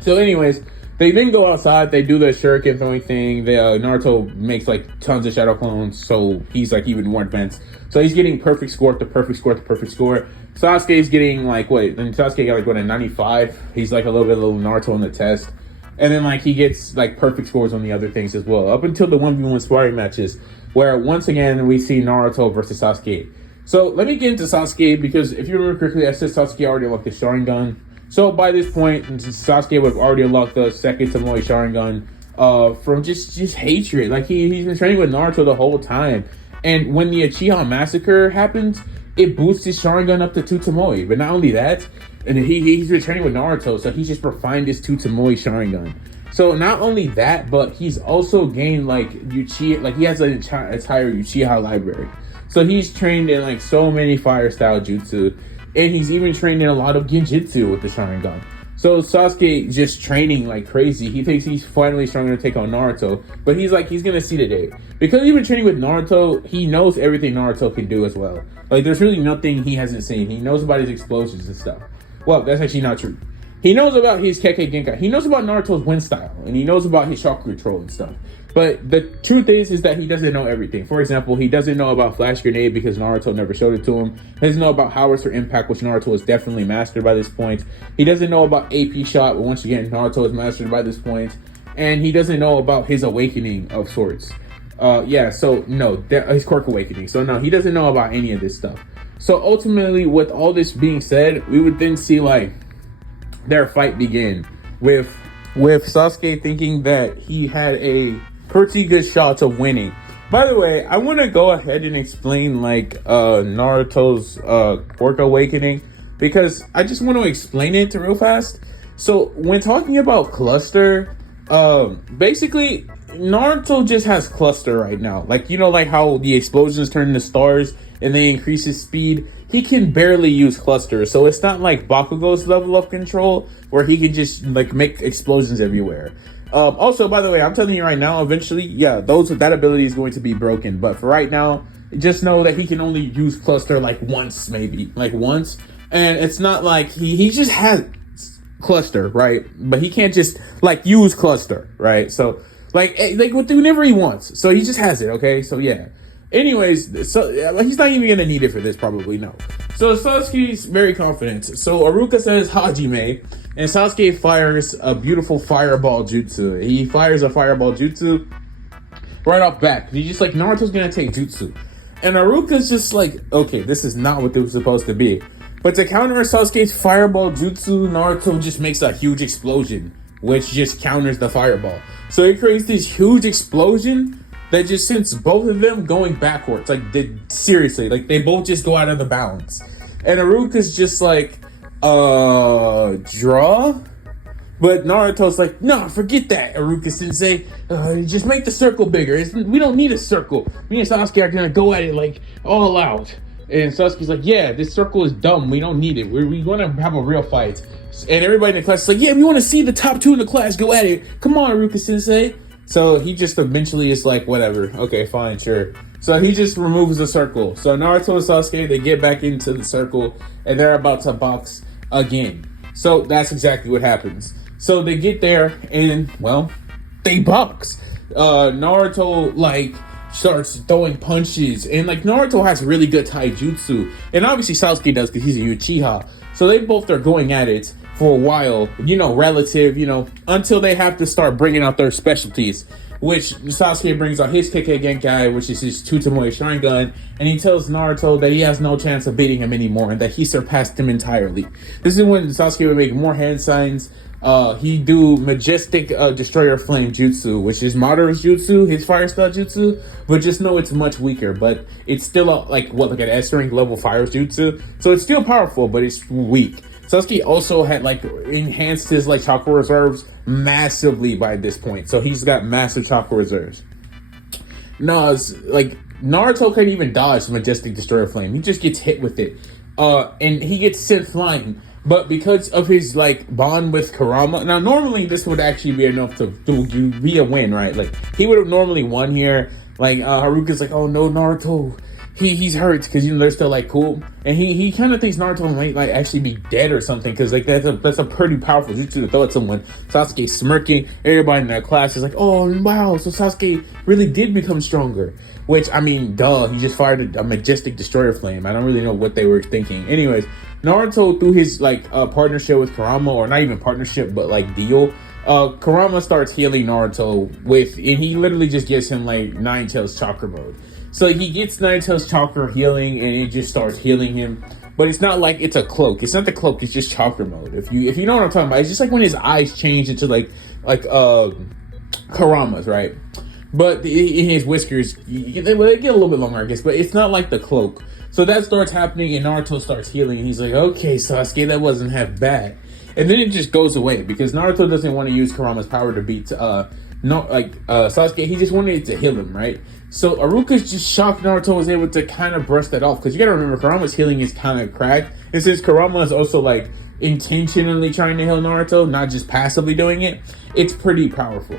So anyways, they then go outside, they do the shuriken throwing thing. Naruto makes like tons of shadow clones, so he's like even more advanced. So he's getting perfect score after perfect score after perfect score. Sasuke's getting like, and Sasuke got like a 95. He's like a little Naruto on the test. And then like he gets like perfect scores on the other things as well. Up until the 1v1 sparring matches, where once again we see Naruto versus Sasuke. So let me get into Sasuke, because if you remember correctly, I said Sasuke already unlocked the Sharingan. So by this point, Sasuke would have already unlocked the second Tomoe Sharingan from just hatred. Like he's been training with Naruto the whole time. And when the Uchiha massacre happens, it boosts his Sharingan up to 2 Tomoe. But not only that, and he's been training with Naruto, so he's just refined his 2 Tomoe Sharingan. So not only that, but he's also gained like Uchiha, like he has an entire Uchiha library. So he's trained in like so many fire style jutsu, and he's even trained in a lot of genjutsu with the Sharingan. So Sasuke just training like crazy. He thinks he's finally strong enough to take on Naruto, but he's gonna see the day. Because he's been training with Naruto, he knows everything Naruto can do as well. Like there's really nothing he hasn't seen. He knows about his explosions and stuff. Well, that's actually not true. He knows about his Kekkei Genkai. He knows about Naruto's wind style, and he knows about his chakra control and stuff. But the truth is that he doesn't know everything. For example, he doesn't know about Flash Grenade because Naruto never showed it to him. He doesn't know about Howitzer Impact, which Naruto has definitely mastered by this point. He doesn't know about AP Shot, but once again, Naruto has mastered by this point. And he doesn't know about his awakening of sorts. His quirk awakening. So no, he doesn't know about any of this stuff. So ultimately, with all this being said, we would then see like their fight begin with Sasuke thinking that he had a pretty good shot of winning. By the way, I want to go ahead and explain like Naruto's quirk awakening, because I just want to explain it real fast. So when talking about cluster, basically Naruto just has cluster right now. Like, you know, like how the explosions turn into stars and they increase his speed. He can barely use cluster, so it's not like Bakugo's level of control where he can just like make explosions everywhere. Also, by the way, I'm telling you right now, eventually, that ability is going to be broken. But for right now, just know that he can only use cluster like once, maybe like once, and it's not like he just has cluster, right? But he can't just like use cluster, right? So like whenever he wants, so he just has it. Okay, so yeah. Anyways, so he's not even gonna need it for this, probably, no. So Sasuke's very confident. So Haruka says Hajime, and Sasuke fires a beautiful fireball jutsu. He fires a fireball jutsu right off back. He's just like, Naruto's gonna take jutsu. And Haruka's just like, okay, this is not what this was supposed to be. But to counter Sasuke's fireball jutsu, Naruto just makes a huge explosion, which just counters the fireball. So he creates this huge explosion that just sends both of them going backwards. Like, seriously, like they both just go out of the balance. And Haruka's just like, draw? But Naruto's like, no, forget that, Haruka sensei. Just make the circle bigger. We don't need a circle. Me and Sasuke are gonna go at it like all out. And Sasuke's like, yeah, this circle is dumb. We don't need it. We want to have a real fight. And everybody in the class is like, yeah, we want to see the top 2 in the class go at it. Come on, Haruka sensei. So he just eventually is like, whatever. Okay, fine, sure. So he just removes the circle. So Naruto and Sasuke, they get back into the circle, and they're about to box again. So that's exactly what happens. So they get there, and, well, they box. Naruto, like, starts throwing punches. And, like, Naruto has really good taijutsu. And obviously Sasuke does because he's a Uchiha. So they both are going at it for a while, relative, until they have to start bringing out their specialties, which Sasuke brings out his Kekkei Genkai, which is his 2 Tomoe Sharingan, and he tells Naruto that he has no chance of beating him anymore and that he surpassed him entirely. This is when Sasuke would make more hand signs. He do Majestic Destroyer Flame Jutsu, which is Madara's jutsu, his fire style jutsu, but just know it's much weaker, but it's still like an S rank level fire jutsu, so it's still powerful, but it's weak. Sasuke also had enhanced his chakra reserves massively by this point, so he's got massive chakra reserves. No, it's Naruto can't even dodge Majestic Destroyer Flame. He just gets hit with it, and he gets sent flying. But because of his like bond with Kurama, now normally this would actually be enough to be a win, right? Like he would have normally won here. Like Haruka's like, oh no, Naruto, he's hurt because they're still like cool, and he kind of thinks Naruto might like actually be dead or something because like that's a pretty powerful jutsu to throw at someone. Sasuke smirking, everybody in their class is like, oh wow, so Sasuke really did become stronger. Which I mean, duh, he just fired a majestic destroyer flame. I don't really know what they were thinking. Anyways, Naruto through his like partnership with Kurama, or not even partnership, but like deal. Kurama starts healing Naruto and he literally just gives him like Nine Tails chakra mode. So he gets Nine Tails chakra healing and it just starts healing him. But it's not like it's a cloak. It's not the cloak, it's just chakra mode. If you know what I'm talking about, it's just like when his eyes change into like Kurama's, right? But in his whiskers, they get a little bit longer, I guess, but it's not like the cloak. So that starts happening and Naruto starts healing and he's like, okay, Sasuke, that wasn't half bad. And then it just goes away because Naruto doesn't want to use Kurama's power to beat Sasuke. He just wanted it to heal him, right? So Iruka's just shocked Naruto was able to kind of brush that off because you gotta remember Kurama's healing is kind of cracked, and since Kurama is also like intentionally trying to heal Naruto, not just passively doing it, it's pretty powerful.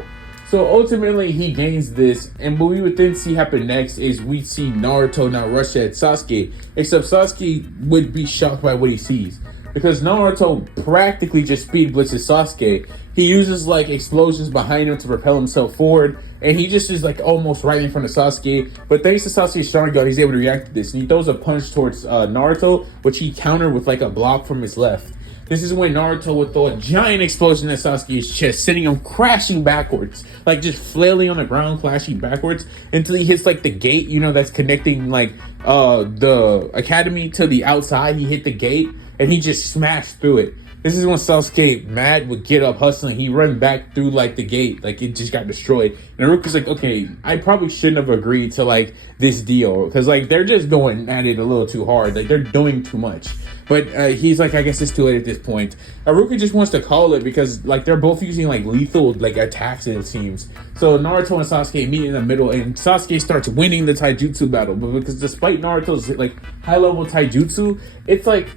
So ultimately he gains this, and what we would then see happen next is we see Naruto now rush at Sasuke, except Sasuke would be shocked by what he sees. Because Naruto practically just speed blitzes Sasuke. He uses like explosions behind him to propel himself forward, and he just is like almost right in front of Sasuke. But thanks to Sasuke's Sharingan, he's able to react to this, and he throws a punch towards Naruto, which he countered with like a block from his left. This is when Naruto would throw a giant explosion at Sasuke's chest, sending him crashing backwards, like just flailing on the ground, flashing backwards until he hits like the gate, that's connecting like the academy to the outside. He hit the gate and he just smashed through it. This is when Sasuke, mad, would get up hustling. He run back through like the gate, like it just got destroyed. And Naruto's like, okay, I probably shouldn't have agreed to like this deal because like they're just going at it a little too hard. Like they're doing too much. But he's like, I guess it's too late at this point. Haruka just wants to call it because like they're both using like lethal like attacks, it seems. So Naruto and Sasuke meet in the middle, and Sasuke starts winning the taijutsu battle. But because despite Naruto's like high level taijutsu, it's like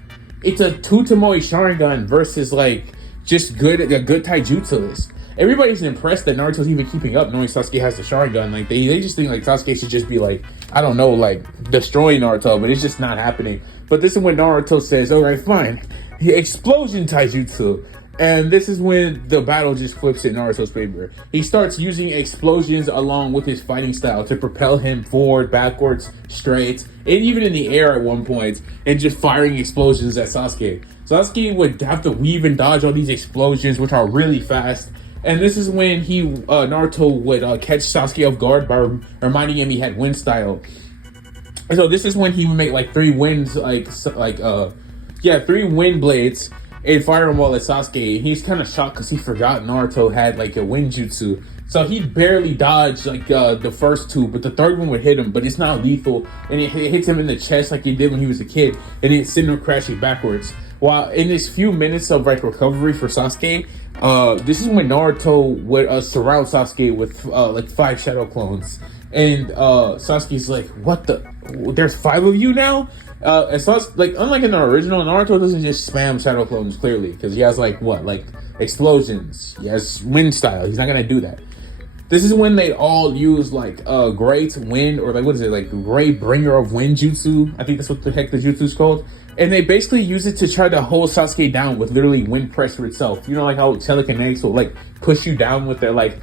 it's a two Tomoe Sharingan versus like just a good taijutsuist. Everybody's impressed that Naruto's even keeping up, knowing Sasuke has the Sharingan. Like they just think like Sasuke should just be like, I don't know, like destroying Naruto, but it's just not happening. But this is when Naruto says, all right, fine, explosion taijutsu. And this is when the battle just flips in Naruto's favor. He starts using explosions along with his fighting style to propel him forward, backwards, straight, and even in the air at one point, and just firing explosions at Sasuke. Sasuke would have to weave and dodge all these explosions, which are really fast. And this is when Naruto would catch Sasuke off guard by reminding him he had wind style. So this is when he would make like three wind blades and fire them all at Sasuke. He's kind of shocked because he forgot Naruto had like a wind jutsu. So he barely dodged like the first two, but the third one would hit him, but it's not lethal, and it hits him in the chest like it did when he was a kid, and it sent him crashing backwards. While in this few minutes of like recovery for Sasuke, this is when Naruto would surround Sasuke with like 5 shadow clones, and Sasuke's like, "What the? There's 5 of you now?" And Sasuke, like unlike in the original, Naruto doesn't just spam shadow clones clearly because he has like explosions. He has wind style. He's not gonna do that. This is when they all use like great wind, or like what is it, like great bringer of wind jutsu. I think that's what the heck the jutsu is called. And they basically use it to try to hold Sasuke down with literally wind pressure itself. You know, like how telekinetics will like push you down with their like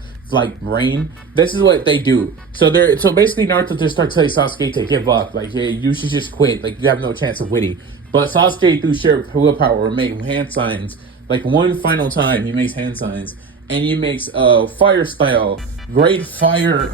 brain. This is what they do. So basically Naruto just starts telling Sasuke to give up. Like, hey, you should just quit. Like you have no chance of winning. But Sasuke, through sheer willpower, make hand signs. Like one final time, he makes hand signs, and he makes fire style, great fire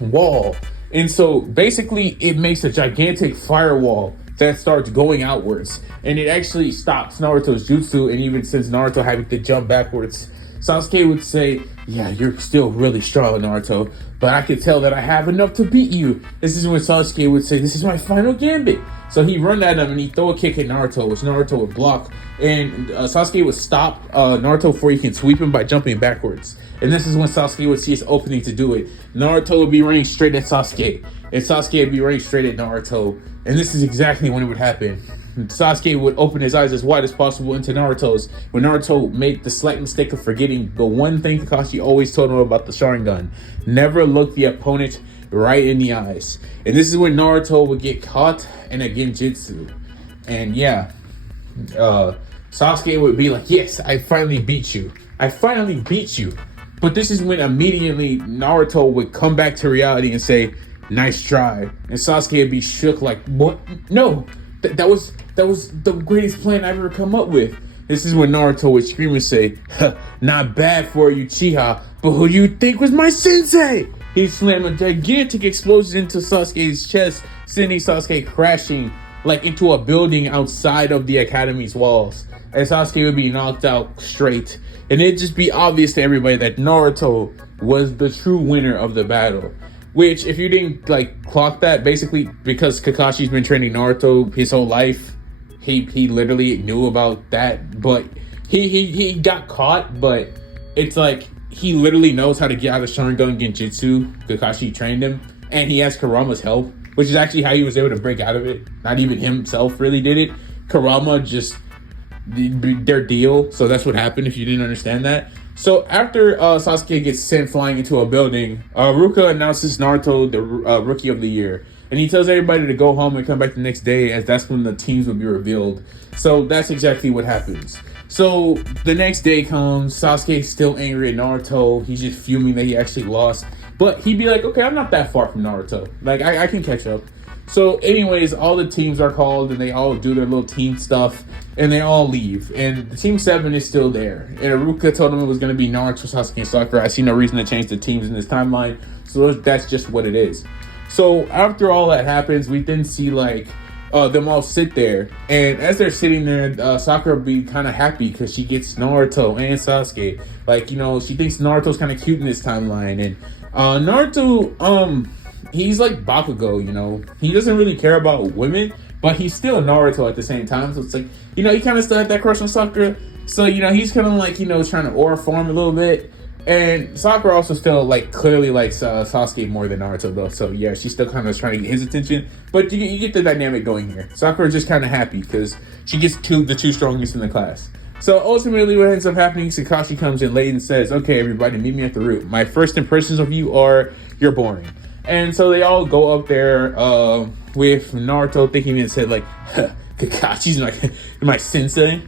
wall. And so basically, it makes a gigantic firewall that starts going outwards, and it actually stops Naruto's jutsu, and even sends Naruto having to jump backwards. Sasuke would say, yeah, you're still really strong, Naruto, but I can tell that I have enough to beat you. This is when Sasuke would say, this is my final gambit. So he'd run at him and he'd throw a kick at Naruto, which Naruto would block, and Sasuke would stop Naruto before he can sweep him by jumping backwards. And this is when Sasuke would see his opening to do it. Naruto would be running straight at Sasuke, and Sasuke would be running straight at Naruto. And this is exactly when it would happen. Sasuke would open his eyes as wide as possible into Naruto's, when Naruto made the slight mistake of forgetting the one thing Kakashi always told him about the Sharingan: never look the opponent right in the eyes. And this is when Naruto would get caught in a genjutsu. And yeah, Sasuke would be like, yes, I finally beat you. I finally beat you. But this is when immediately Naruto would come back to reality and say, nice try. And Sasuke would be shook like, what? No, that was the greatest plan I've ever come up with. This is when Naruto would scream and say, not bad for you, Uchiha, but who you think was my sensei? He'd slam a gigantic explosion into Sasuke's chest, sending Sasuke crashing like into a building outside of the academy's walls. And Sasuke would be knocked out straight. And it'd just be obvious to everybody that Naruto was the true winner of the battle. Which, if you didn't like clock that, basically because Kakashi's been training Naruto his whole life, he literally knew about that. But he got caught, but it's like he literally knows how to get out of Sharingan Genjutsu. Kakashi trained him, and he has Kurama's help, which is actually how he was able to break out of it. Not even himself really did it. Kurama just their deal. So that's what happened, if you didn't understand that. So after Sasuke gets sent flying into a building, Ruka announces Naruto the Rookie of the Year. And he tells everybody to go home and come back the next day, as that's when the teams will be revealed. So that's exactly what happens. So the next day comes, Sasuke's still angry at Naruto. He's just fuming that he actually lost. But he'd be like, okay, I'm not that far from Naruto. Like, I can catch up. So anyways, all the teams are called and they all do their little team stuff and they all leave. And Team 7 is still there. And Iruka told him it was going to be Naruto, Sasuke, and Sakura. I see no reason to change the teams in this timeline. So that's just what it is. So after all that happens, we then see like them all sit there. And as they're sitting there, Sakura be kind of happy because she gets Naruto and Sasuke. Like, you know, she thinks Naruto's kind of cute in this timeline. And Naruto, he's like Bakugo, you know. He doesn't really care about women, but he's still Naruto at the same time. So it's like, you know, he kind of still had that crush on Sakura. So, you know, he's kind of like, you know, trying to aura form a little bit. And Sakura also still like clearly likes Sasuke more than Naruto though. So yeah, she's still kind of trying to get his attention. But you get the dynamic going here. Sakura's just kind of happy because she gets the two strongest in the class. So ultimately what ends up happening, Kakashi comes in late and says, okay, everybody, meet me at the root. My first impressions of you are, you're boring. And so they all go up there with Naruto thinking and said like, Kakashi's my sensei.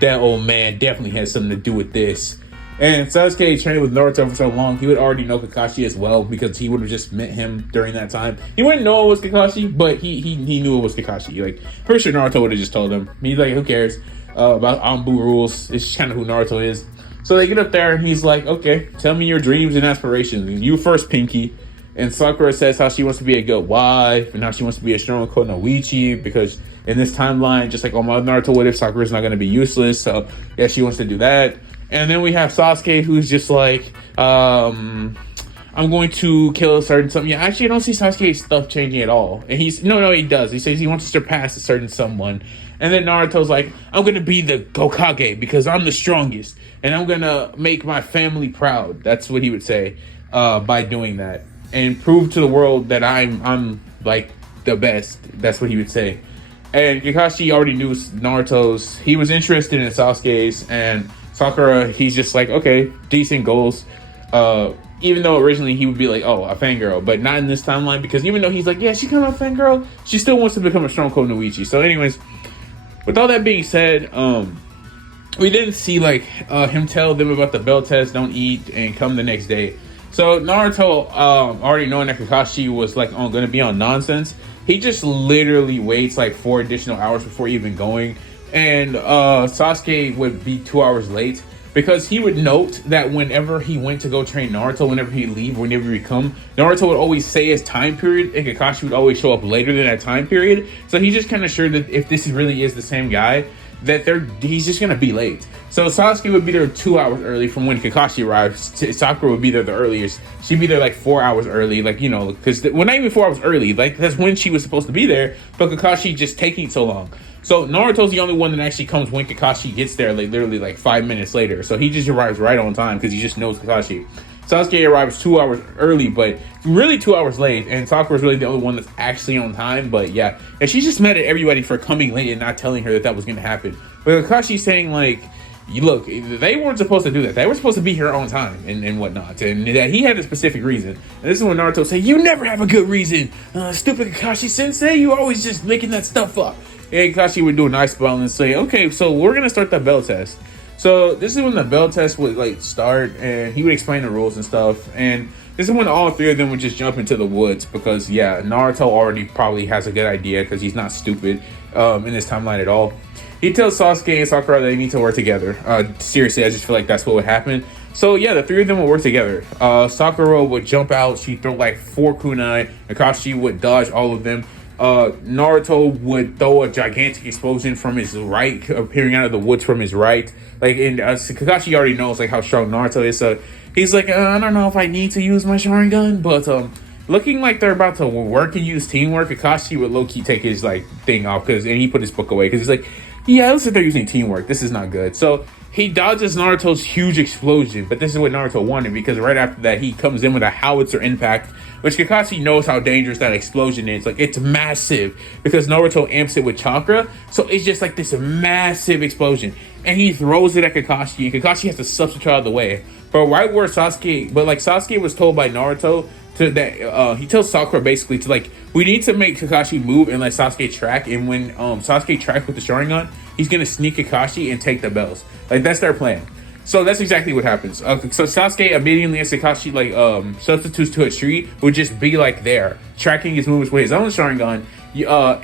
That old man definitely has something to do with this. And Sasuke trained with Naruto for so long, he would already know Kakashi as well because he would have just met him during that time. He wouldn't know it was Kakashi, but he knew it was Kakashi. Like, pretty sure Naruto would have just told him. He's like, who cares about Anbu rules? It's kind of who Naruto is. So they get up there and he's like, okay, tell me your dreams and aspirations. You first, Pinky. And Sakura says how she wants to be a good wife and how she wants to be a strong Konoichi because in this timeline, just like all my Naruto what if, Sakura's not going to be useless. So yeah, she wants to do that. And then we have Sasuke who's just like, I'm going to kill a certain something. Yeah, actually, I don't see Sasuke's stuff changing at all. And no, he does. He says he wants to surpass a certain someone. And then Naruto's like, I'm going to be the Hokage because I'm the strongest. And I'm going to make my family proud. That's what he would say by doing that. And prove to the world that I'm like the best. That's what he would say. And Kakashi already knew Naruto's. He was interested in Sasuke's. And Sakura, he's just like, okay, decent goals. Even though originally he would be like, oh, a fangirl. But not in this timeline. Because even though he's like, yeah, she's kind of a fangirl, she still wants to become a strong Konoichi. So anyways, with all that being said, we didn't see like him tell them about the bell test, don't eat, and come the next day. So Naruto, already knowing that Kakashi was like going to be on nonsense, he just literally waits like 4 additional hours before even going. And Sasuke would be 2 hours late because he would note that whenever he went to go train Naruto, whenever he'd leave, whenever he'd come, Naruto would always say his time period and Kakashi would always show up later than that time period. So he's just kind of sure that if this really is the same guy, that he's just going to be late. So Sasuke would be there 2 hours early from when Kakashi arrives. Sakura would be there the earliest. She'd be there like 4 hours early, like, you know, because well, not even 4 hours early. Like, that's when she was supposed to be there, but Kakashi just taking so long. So Naruto's the only one that actually comes when Kakashi gets there, like literally like 5 minutes later. So he just arrives right on time because he just knows Kakashi. Sasuke arrives 2 hours early, but really 2 hours late, and Sakura's really the only one that's actually on time. But yeah, and she's just mad at everybody for coming late and not telling her that that was going to happen. But Kakashi's saying like, you look, they weren't supposed to do that. They were supposed to be here on time and whatnot. And that he had a specific reason. And this is when Naruto said, you never have a good reason. Stupid Kakashi sensei, you always just making that stuff up. And Kakashi would do a nice smile and say, okay, so we're going to start the bell test. So this is when the bell test would like start, and he would explain the rules and stuff. And this is when all three of them would just jump into the woods because, yeah, Naruto already probably has a good idea because he's not stupid in this timeline at all. He tells Sasuke and Sakura they need to work together. Seriously, I just feel like that's what would happen. So yeah, the three of them would work together. Sakura would jump out. She'd throw like 4 kunai. Kakashi would dodge all of them. Naruto would throw a gigantic explosion from his right, appearing out of the woods from his right. Like, and Kakashi already knows like how strong Naruto is. So he's like, I don't know if I need to use my Sharingan, but looking like they're about to work and use teamwork, Kakashi would low-key take his like thing off and he put his book away because he's like, yeah, it looks like they're using teamwork. This is not good. So he dodges Naruto's huge explosion, but this is what Naruto wanted because right after that, he comes in with a howitzer impact, which Kakashi knows how dangerous that explosion is. Like, it's massive because Naruto amps it with chakra. So it's just like this massive explosion. And he throws it at Kakashi, and Kakashi has to substitute out of the way. But right where Sasuke was told by Naruto he tells Sakura basically to like, we need to make Kakashi move and let Sasuke track, and when Sasuke tracks with the Sharingan, he's gonna sneak Kakashi and take the bells. Like, that's their plan. So that's exactly what happens. So Sasuke immediately, as Kakashi like substitutes to a tree, would just be like there, tracking his movements with his own Sharingan,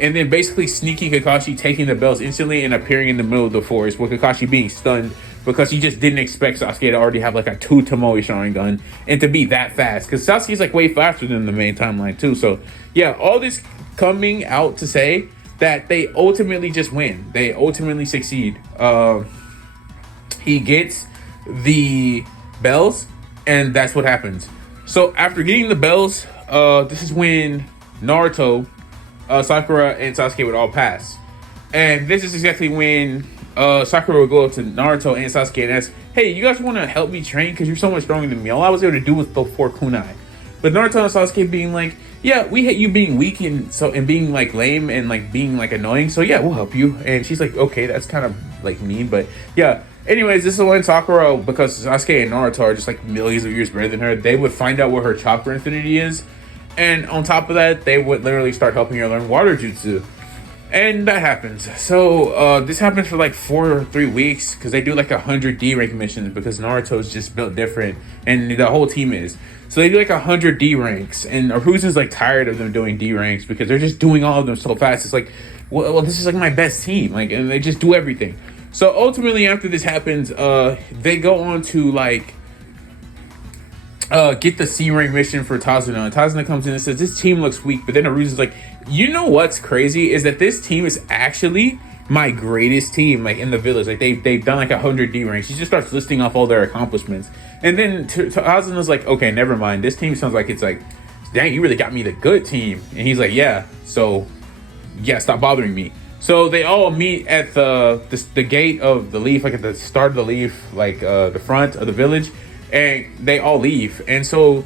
and then basically sneaking Kakashi, taking the bells instantly, and appearing in the middle of the forest with Kakashi being stunned because he just didn't expect Sasuke to already have like a 2 Tomoe Sharingan and to be that fast. Because Sasuke's like way faster than the main timeline too. So yeah, all this coming out to say that they ultimately just win. They ultimately succeed. He gets the bells, and that's what happens. So after getting the bells, this is when Naruto, Sakura, and Sasuke would all pass. And this is exactly when Sakura would go up to Naruto and Sasuke and ask, hey, you guys want to help me train? Because you're so much stronger than me. All I was able to do was throw 4 kunai. But Naruto and Sasuke being like, yeah, we hate you being weak and being like lame and like being like annoying. So yeah, we'll help you. And she's like, okay, that's kind of like mean. But yeah. Anyways, this is when Sakura, because Sasuke and Naruto are just like millions of years better than her, they would find out where her chakra infinity is. And on top of that, they would literally start helping her learn water jutsu. And that happens. So this happens for like 4 or 3 weeks because they do like 100 D rank missions because Naruto's just built different and the whole team is. So they do like 100 D ranks, and Aruzu's like tired of them doing D ranks because they're just doing all of them so fast. It's like, well, this is like my best team, like, and they just do everything. So ultimately, after this happens, they go on to like get the C rank mission for Tazuna. And Tazuna comes in and says, this team looks weak. But then Aruzu's like, you know what's crazy is that this team is actually my greatest team, like in the village. Like they've done like 100 D ranks. She just starts listing off all their accomplishments. And then Tazuna's like, okay, never mind. This team sounds like it's like, dang, you really got me the good team. And he's like, yeah, so yeah, stop bothering me. So they all meet at the gate of the leaf, like at the start of the leaf, like the front of the village, and they all leave. And so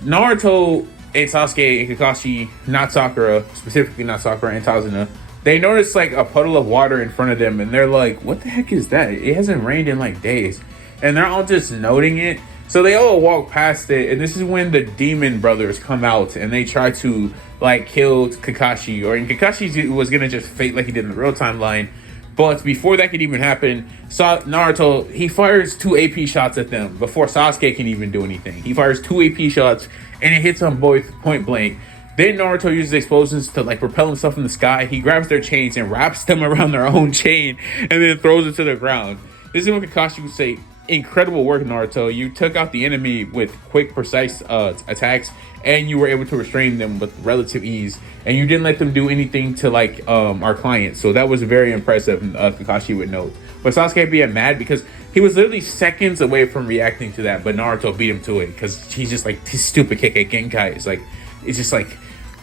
Naruto and Sasuke and Kakashi, not Sakura, specifically not Sakura and Tazuna, they notice like a puddle of water in front of them, and they're like, what the heck is that? It hasn't rained in like days. And they're all just noting it. So they all walk past it, and this is when the demon brothers come out and they try to like kill Kakashi, and Kakashi was gonna just fate like he did in the real timeline. But before that could even happen, Naruto, he fires 2 AP shots at them before Sasuke can even do anything. He fires 2 AP shots and it hits them both point blank. Then Naruto uses explosions to like propel himself in the sky. He grabs their chains and wraps them around their own chain and then throws it to the ground. This is when Kakashi would say, incredible work, Naruto. You took out the enemy with quick, precise attacks, and you were able to restrain them with relative ease. And you didn't let them do anything to like our client. So that was very impressive, Kakashi would note. But Sasuke being mad because he was literally seconds away from reacting to that, but Naruto beat him to it because he's just like, his stupid Kekkei Genkai is like, it's just like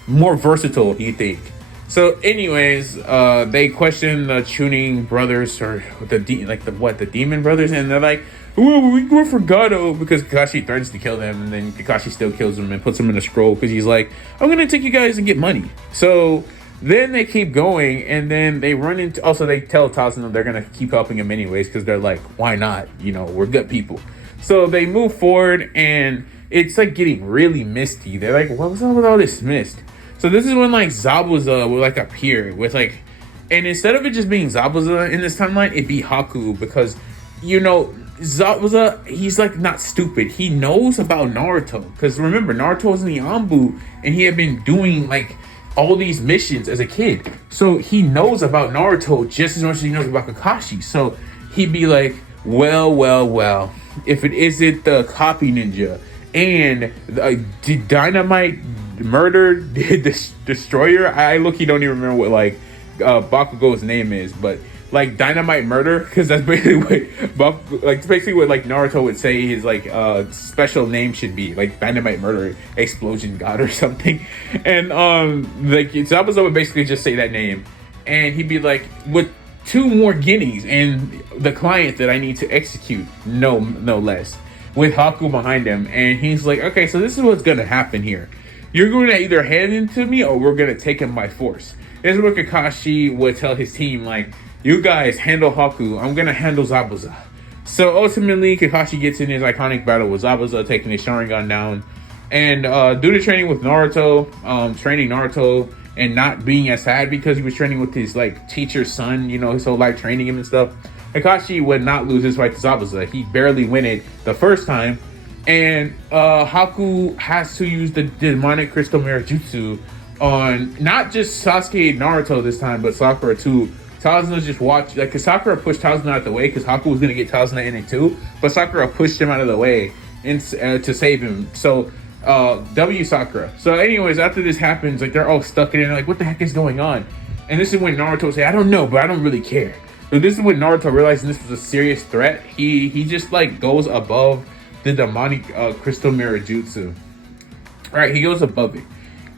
more versatile, you think. So anyways, they question the Chunin brothers or the demon brothers, and they're like, well, we went for Gato because Kakashi threatens to kill them, and then Kakashi still kills him and puts him in a scroll because he's like, I'm gonna take you guys and get money. So then they keep going, and then they run into. Also, they tell Tazuna they're gonna keep helping him anyways because they're like, why not? You know, we're good people. So they move forward, and it's like getting really misty. They're like, what was up with all this mist? So this is when like Zabuza will like appear with like, and instead of it just being Zabuza in this timeline, it'd be Haku because, you know, Zabuza, he's like not stupid. He knows about Naruto because remember, Naruto was in the Anbu and he had been doing like all these missions as a kid. So he knows about Naruto just as much as he knows about Kakashi. So he'd be like, well, if it isn't the copy ninja and did Dynamite murder the Destroyer? I look, you don't even remember what like Bakugo's name is, but like Dynamite murder, because that's basically what like Naruto would say his like special name should be, like Dynamite murder explosion god or something. And like Zabuza would basically just say that name, and he'd be like, with 2 more guineas and the client that I need to execute, no less, with Haku behind him. And he's like, okay, so this is what's gonna happen here. You're going to either hand him to me or we're going to take him by force. This is what Kakashi would tell his team, like, you guys handle Haku, I'm going to handle Zabuza. So ultimately, Kakashi gets in his iconic battle with Zabuza, taking his Sharingan down. And due to training with Naruto, training Naruto and not being as sad because he was training with his like teacher's son, you know, his whole life training him and stuff, Kakashi would not lose his fight to Zabuza. He barely win it the first time. And Haku has to use the demonic crystal mirror jutsu on not just Sasuke and Naruto this time, but Sakura too. Tazuna just watched, like, cause Sakura pushed Tazuna out of the way because Haku was gonna get Tazuna in it too, but Sakura pushed him out of the way and to save him. So W Sakura. So anyways, after this happens, like they're all stuck in it, like what the heck is going on? And this is when Naruto say, I don't know, but I don't really care. So this is when Naruto realizing this was a serious threat. He just like goes above the demonic crystal mirror jutsu. All right, he goes above it,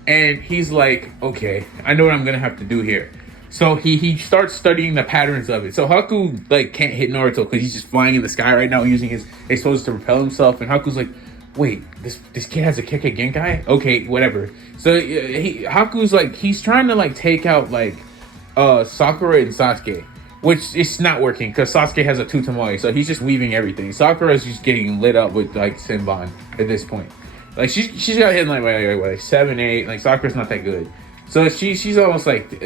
and he's like, okay, I know what I'm gonna have to do here. So he starts studying the patterns of it. So Haku like can't hit Naruto because he's just flying in the sky right now using his explosions to propel himself. And Haku's like, wait, this kid has a Kekkei Genkai? Okay, whatever. So Haku's like, he's trying to like take out like Sakura and Sasuke, which is not working because Sasuke has a Tutamari, so he's just weaving everything. Sakura is just getting lit up with like Senbon at this point. Like she's got hit like 7, 8. Like Sakura's not that good, so she's almost like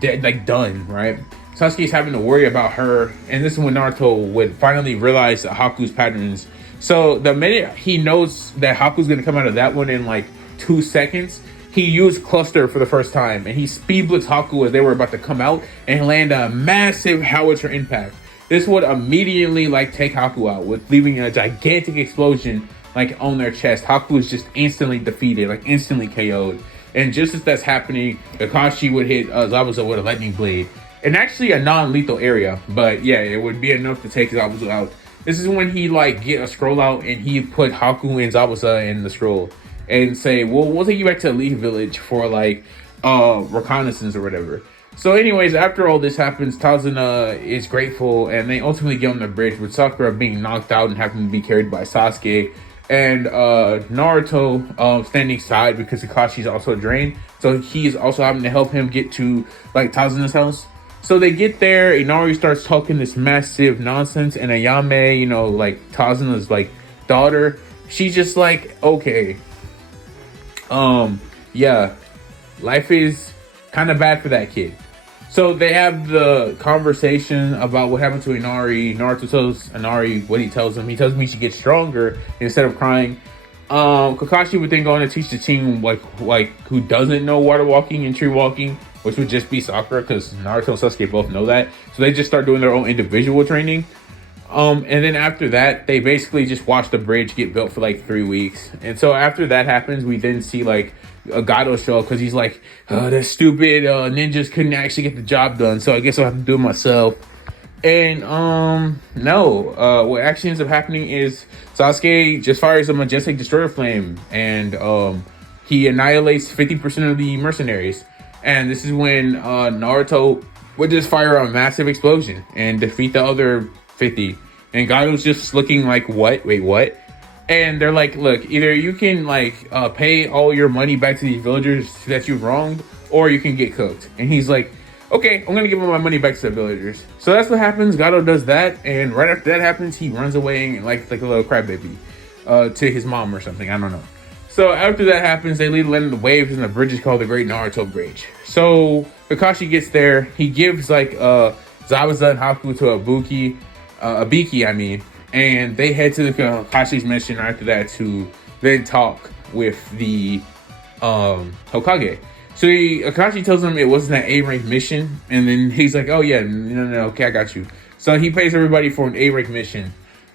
dead, like done, right? Sasuke's having to worry about her, and this is when Naruto would finally realize Haku's patterns. So the minute he knows that Haku's gonna come out of that one in like 2 seconds, he used Cluster for the first time, and he speed blitzed Haku as they were about to come out and land a massive howitzer impact. This would immediately like take Haku out, with leaving a gigantic explosion like on their chest. Haku is just instantly defeated, like instantly KO'd. And just as that's happening, Kakashi would hit Zabuza with a lightning blade, and actually a non-lethal area, but yeah, it would be enough to take Zabuza out. This is when he like get a scroll out and he put Haku and Zabuza in the scroll and say, well, we'll take you back to Elite Village for like reconnaissance or whatever. So anyways, after all this happens, Tazuna is grateful, and they ultimately get on the bridge with Sakura being knocked out and having to be carried by Sasuke, and Naruto standing side because Kakashi's also drained, so he's also having to help him get to like Tazuna's house. So they get there, Inari starts talking this massive nonsense, and Ayame, you know, like Tazuna's like daughter, she's just like, okay, yeah, life is kind of bad for that kid. So they have the conversation about what happened to Inari. Naruto tells Inari what he tells him. He tells him he should get stronger instead of crying. Kakashi would then go on to teach the team like who doesn't know water walking and tree walking, which would just be Sakura, because Naruto and Sasuke both know that. So they just start doing their own individual training. And then after that, they basically just watch the bridge get built for like 3 weeks. And so after that happens, we then see like a Gato show up because he's like, the stupid ninjas couldn't actually get the job done, so I guess I'll have to do it myself. And what actually ends up happening is Sasuke just fires a majestic destroyer flame, and he annihilates 50% of the mercenaries. And this is when Naruto would just fire a massive explosion and defeat the other 50. And Gado's just looking like, what? Wait, what? And they're like, look, either you can like pay all your money back to these villagers that you've wronged, or you can get cooked. And he's like, okay, I'm gonna give him my money back to the villagers. So that's what happens. Gado does that, and right after that happens, he runs away and like a little crybaby to his mom or something. I don't know. So after that happens, they lead land of the waves, and the bridge is called the Great Naruto Bridge. So Kakashi gets there. He gives like Zabuza and Haku to Abiki, I mean, and they head to the Kakashi's mission after that to then talk with the Hokage. So Kakashi tells him it wasn't an A-rank mission, and then he's like, oh yeah, no, okay, I got you. So he pays everybody for an A-rank mission.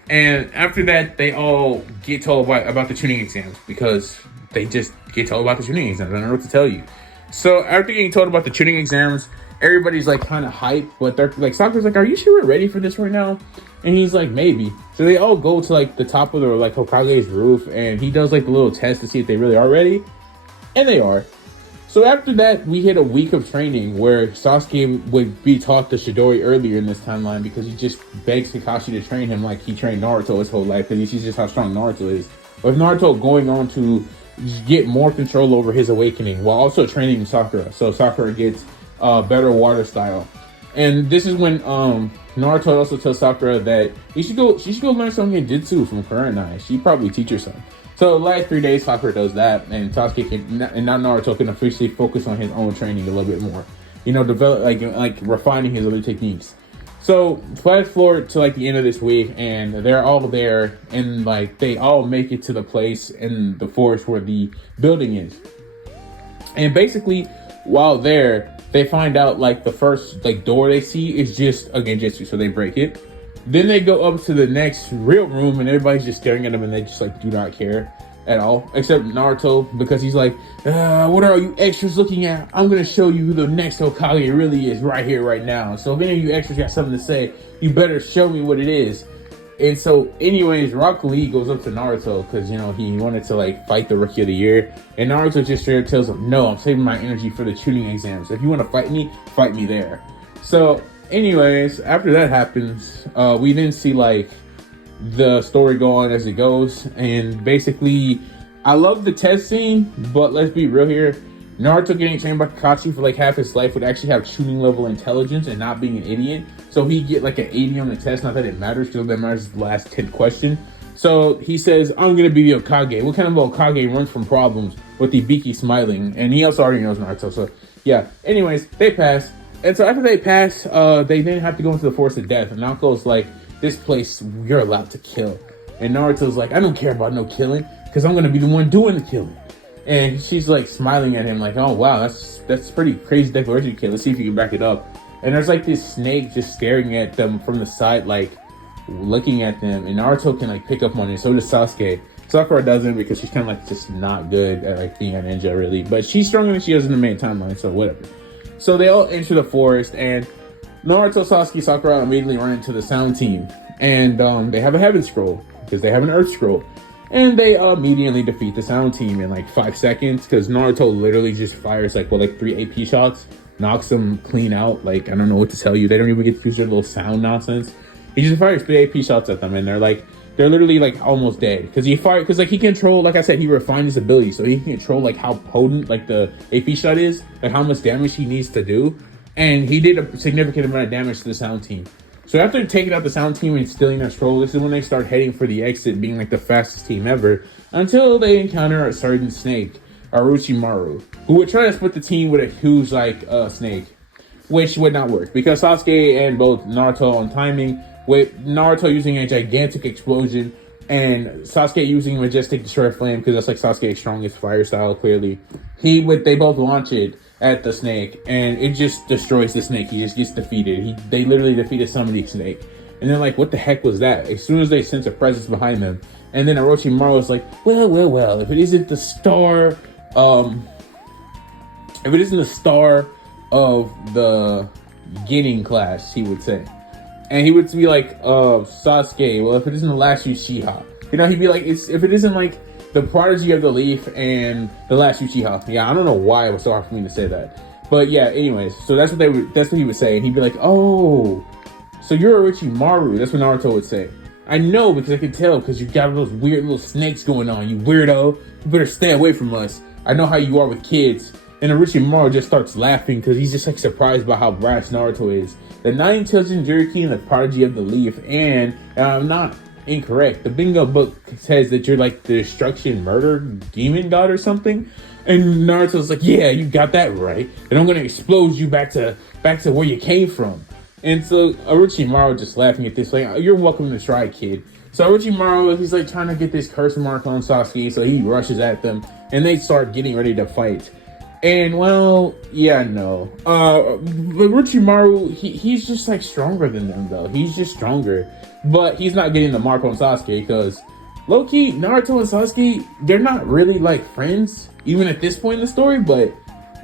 And after that, they all get told about the tuning exams, because they just get told about the tuning exams. I don't know what to tell you. So after getting told about the tuning exams, everybody's like kind of hyped, but they're like, Sakura's like, are you sure we're ready for this right now? And he's like, maybe. So they all go to like the top of the like Hokage's roof, and he does like the little test to see if they really are ready. And they are. So after that, we hit a week of training where Sasuke would be taught the Chidori earlier in this timeline, because he just begs Kakashi to train him like he trained Naruto his whole life, because he sees just how strong Naruto is. With Naruto going on to get more control over his awakening while also training Sakura. So Sakura gets better water style. And this is when Naruto also tells Sakura that she should go learn some ninjutsu from Kurenai. She'd probably teach her some. So the last 3 days, Sakura does that, and Sasuke and now Naruto can officially focus on his own training a little bit more. Develop like refining his other techniques. So flash forward to like the end of this week, and they're all there, and like they all make it to the place in the forest where the building is. And basically, while there, they find out like the first like door they see is just a genjutsu, so they break it. Then they go up to the next real room, and everybody's just staring at them, and they just like do not care at all, except Naruto, because he's like, what are you extras looking at? I'm gonna show you who the next Hokage really is right here, right now. So if any of you extras got something to say, you better show me what it is. And so anyways, Rock Lee goes up to Naruto, because he wanted to like fight the Rookie of the Year, and Naruto just straight up tells him, no, I'm saving my energy for the tuning exams. If you want to fight me there. So anyways, after that happens, we then see like the story go on as it goes, and basically I love the test scene, but let's be real here. Naruto getting trained by Kakashi for like half his life would actually have tuning level intelligence and not being an idiot. So he get like an 80 on the test, not that it matters, because that matters is the last 10th question. So he says, I'm gonna be the Hokage. What kind of Hokage runs from problems with the Ibiki smiling? And he also already knows Naruto, so yeah. Anyways, they pass. And so after they pass, they then have to go into the Forest of Death. And Naoko's like, this place, you're allowed to kill. And Naruto's like, I don't care about no killing, because I'm going to be the one doing the killing. And she's like smiling at him like, oh, wow, that's pretty crazy declaration, kid. Let's see if you can back it up. And there's like this snake just staring at them from the side, like looking at them. And Naruto can like pick up on it. So does Sasuke. Sakura doesn't, because she's kind of like just not good at like being a ninja, really. But she's stronger than she is in the main timeline, so whatever. So they all enter the forest, and Naruto, Sasuke, Sakura immediately run into the sound team. And they have a heaven scroll, because they have an earth scroll. And they immediately defeat the sound team in like 5 seconds, because Naruto literally just fires like 3 AP shots, knocks them clean out. Like, I don't know what to tell you. They don't even get to use their little sound nonsense. He just fires 3 AP shots at them, and they're literally like almost dead, because he like he controlled, like I said, he refined his ability, so he can control like how potent like the AP shot is, like how much damage he needs to do, and he did a significant amount of damage to the sound team. So after taking out the sound team and stealing their scroll, this is when they start heading for the exit, being like the fastest team ever, until they encounter a certain snake, Orochimaru, who would try to split the team with a huge like snake, which would not work, because Sasuke and both Naruto on timing, with Naruto using a gigantic explosion and Sasuke using Majestic Destroyer Flame, because that's like Sasuke's strongest fire style, clearly. They both launch it at the snake, and it just destroys the snake. He just gets defeated. They literally defeated Summoning Snake. And they're like, what the heck was that? As soon as they sense a presence behind them. And then Orochimaru is like, well, if it isn't the star, of the beginning class, he would say. And he would be like, Sasuke, well, if it isn't the last Uchiha. He'd be like, if it isn't like the Prodigy of the Leaf and the last Uchiha. Yeah, I don't know why it was so hard for me to say that. But yeah, anyways, so that's what he would say. And he'd be like, oh, so you're Orochimaru. That's what Naruto would say. I know because I can tell because you got those weird little snakes going on. You weirdo. You better stay away from us. I know how you are with kids. And Orochimaru just starts laughing because he's just like surprised by how brash Naruto is. The Nine-Tailed Jinchuriki and the Prodigy of the Leaf, and I'm not incorrect, the bingo book says that you're like the destruction murder demon god or something. And Naruto's like, yeah, you got that right. And I'm gonna explode you back to where you came from. And so Orochimaru just laughing at this, like, you're welcome to try, kid. So Orochimaru, he's like trying to get this curse mark on Sasuke, so he rushes at them, and they start getting ready to fight. And well, yeah, no. Orochimaru, he's just like stronger than them though. He's just stronger. But he's not getting the mark on Sasuke because low-key, Naruto and Sasuke, they're not really like friends, even at this point in the story, but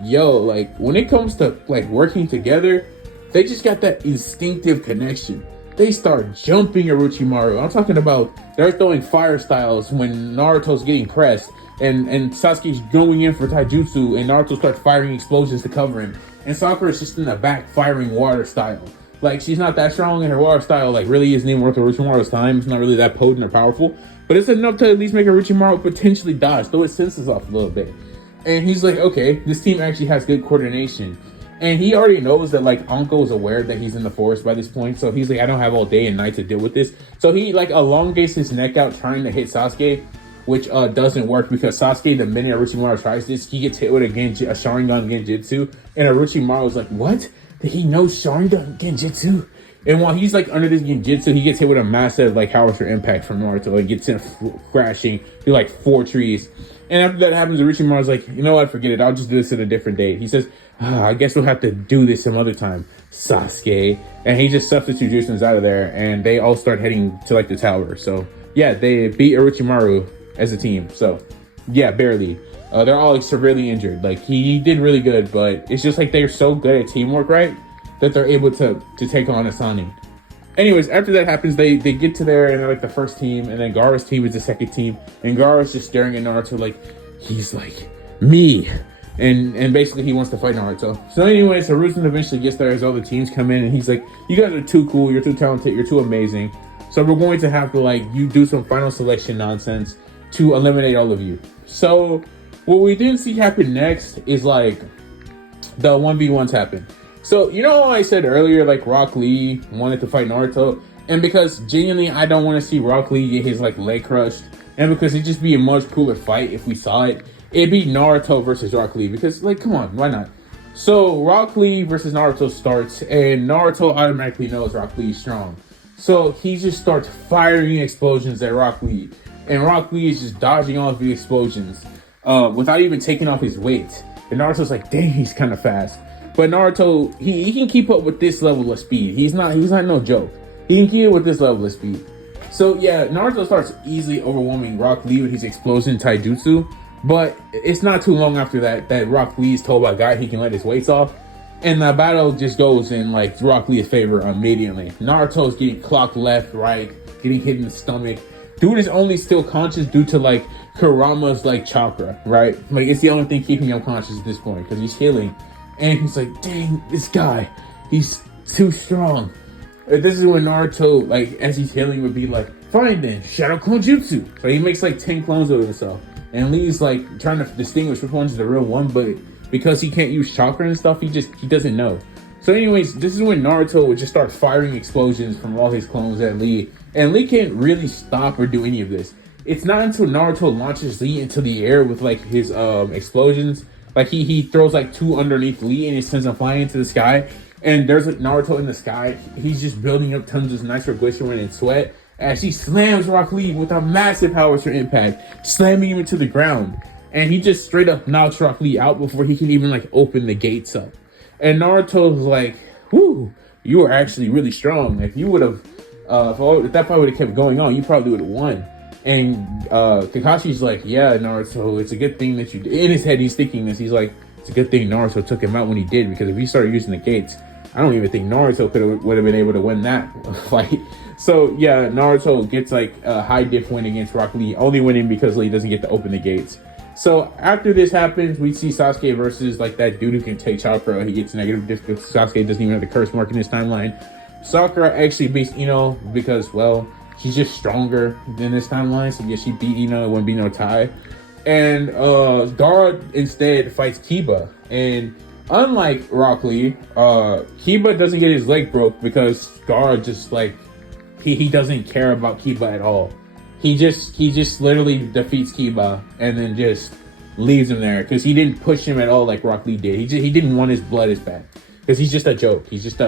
yo, like when it comes to like working together, they just got that instinctive connection. They start jumping Orochimaru. I'm talking about they're throwing fire styles when Naruto's getting pressed. And Sasuke's going in for taijutsu, and Naruto starts firing explosions to cover him. And Sakura's just in the back firing water style. Like, she's not that strong, and her water style, like, really isn't even worth Orochimaru's time. It's not really that potent or powerful. But it's enough to at least make Orochimaru potentially dodge, throw his senses off a little bit. And he's like, okay, this team actually has good coordination. And he already knows that, like, Anko is aware that he's in the forest by this point. So he's like, I don't have all day and night to deal with this. So he, like, elongates his neck out trying to hit Sasuke, which doesn't work because Sasuke, the minute Orochimaru tries this, he gets hit with a Sharingan Genjutsu, and Orochimaru's like, what? Did he know Sharingan Genjutsu? And while he's like under this Genjutsu, he gets hit with a massive like howitzer impact from Naruto and gets him crashing through like 4 trees. And after that happens, Orochimaru's like, you know what, forget it, I'll just do this at a different date. He says, I guess we'll have to do this some other time, Sasuke. And he just substitutes Jushins out of there, and they all start heading to like the tower. So yeah, they beat Orochimaru as a team. So yeah, barely. They're all like severely injured. Like he did really good, but it's just like they're so good at teamwork, right, that they're able to take on Asani. Anyways, after that happens, they get to there and they're like the first team, and then Gaara's team is the second team, and Gaara's just staring at Naruto like he's like me, and basically he wants to fight Naruto. So anyways, Hiruzen eventually gets there as all the teams come in, and he's like, you guys are too cool, you're too talented, you're too amazing, so we're going to have to like you do some final selection nonsense to eliminate all of you. So what we didn't see happen next is like the 1v1s happen. So you know how I said earlier like Rock Lee wanted to fight Naruto, and because genuinely I don't want to see Rock Lee get his like leg crushed, and because it'd just be a much cooler fight if we saw it, it'd be Naruto versus Rock Lee, because like come on, why not? So Rock Lee versus Naruto starts, and Naruto automatically knows Rock Lee is strong, so he just starts firing explosions at Rock Lee. And Rock Lee is just dodging off the explosions without even taking off his weight. And Naruto's like, dang, he's kind of fast. But Naruto, he can keep up with this level of speed. He's not no joke. He can keep up with this level of speed. So yeah, Naruto starts easily overwhelming Rock Lee with his explosion taijutsu. But it's not too long after that Rock Lee is told by God he can let his weights off. And the battle just goes in like Rock Lee's favor immediately. Naruto's getting clocked left, right, getting hit in the stomach. Dude is only still conscious due to like Kurama's like chakra, right? Like it's the only thing keeping him conscious at this point because he's healing. And he's like, dang, this guy, he's too strong. This is when Naruto, like as he's healing, would be like, fine then, Shadow Clone Jutsu. So he makes like 10 clones of himself. And Lee's like trying to distinguish which one's the real one, but because he can't use chakra and stuff, he doesn't know. So anyways, this is when Naruto would just start firing explosions from all his clones at Lee. And Lee can't really stop or do any of this. It's not until Naruto launches Lee into the air with like his explosions. Like he throws like 2 underneath Lee and he sends him flying into the sky. And there's like Naruto in the sky. He's just building up tons of nitroglycerin and sweat as he slams Rock Lee with a massive howitzer impact, slamming him into the ground. And he just straight up knocks Rock Lee out before he can even like open the gates up. And Naruto's like, whoo, you are actually really strong. If you would have, if that fight would have kept going on, you probably would have won. And Kakashi's like, yeah, Naruto, it's a good thing that you did. In his head, he's thinking this. He's like, it's a good thing Naruto took him out when he did, because if he started using the gates, I don't even think Naruto would have been able to win that fight. So yeah, Naruto gets like a high diff win against Rock Lee, only winning because Lee doesn't get to open the gates. So after this happens, we see Sasuke versus like that dude who can take chakra. He gets negative diff because Sasuke doesn't even have the curse mark in his timeline. Sakura actually beats Ino because, well, she's just stronger than this timeline. So yeah, she beat Ino. It wouldn't be no tie. And Gaara instead fights Kiba. And unlike Rock Lee, Kiba doesn't get his leg broke because Gaara just like he doesn't care about Kiba at all. He just literally defeats Kiba and then just leaves him there because he didn't push him at all like Rock Lee did. He didn't want his blood as bad because he's just a joke. It's just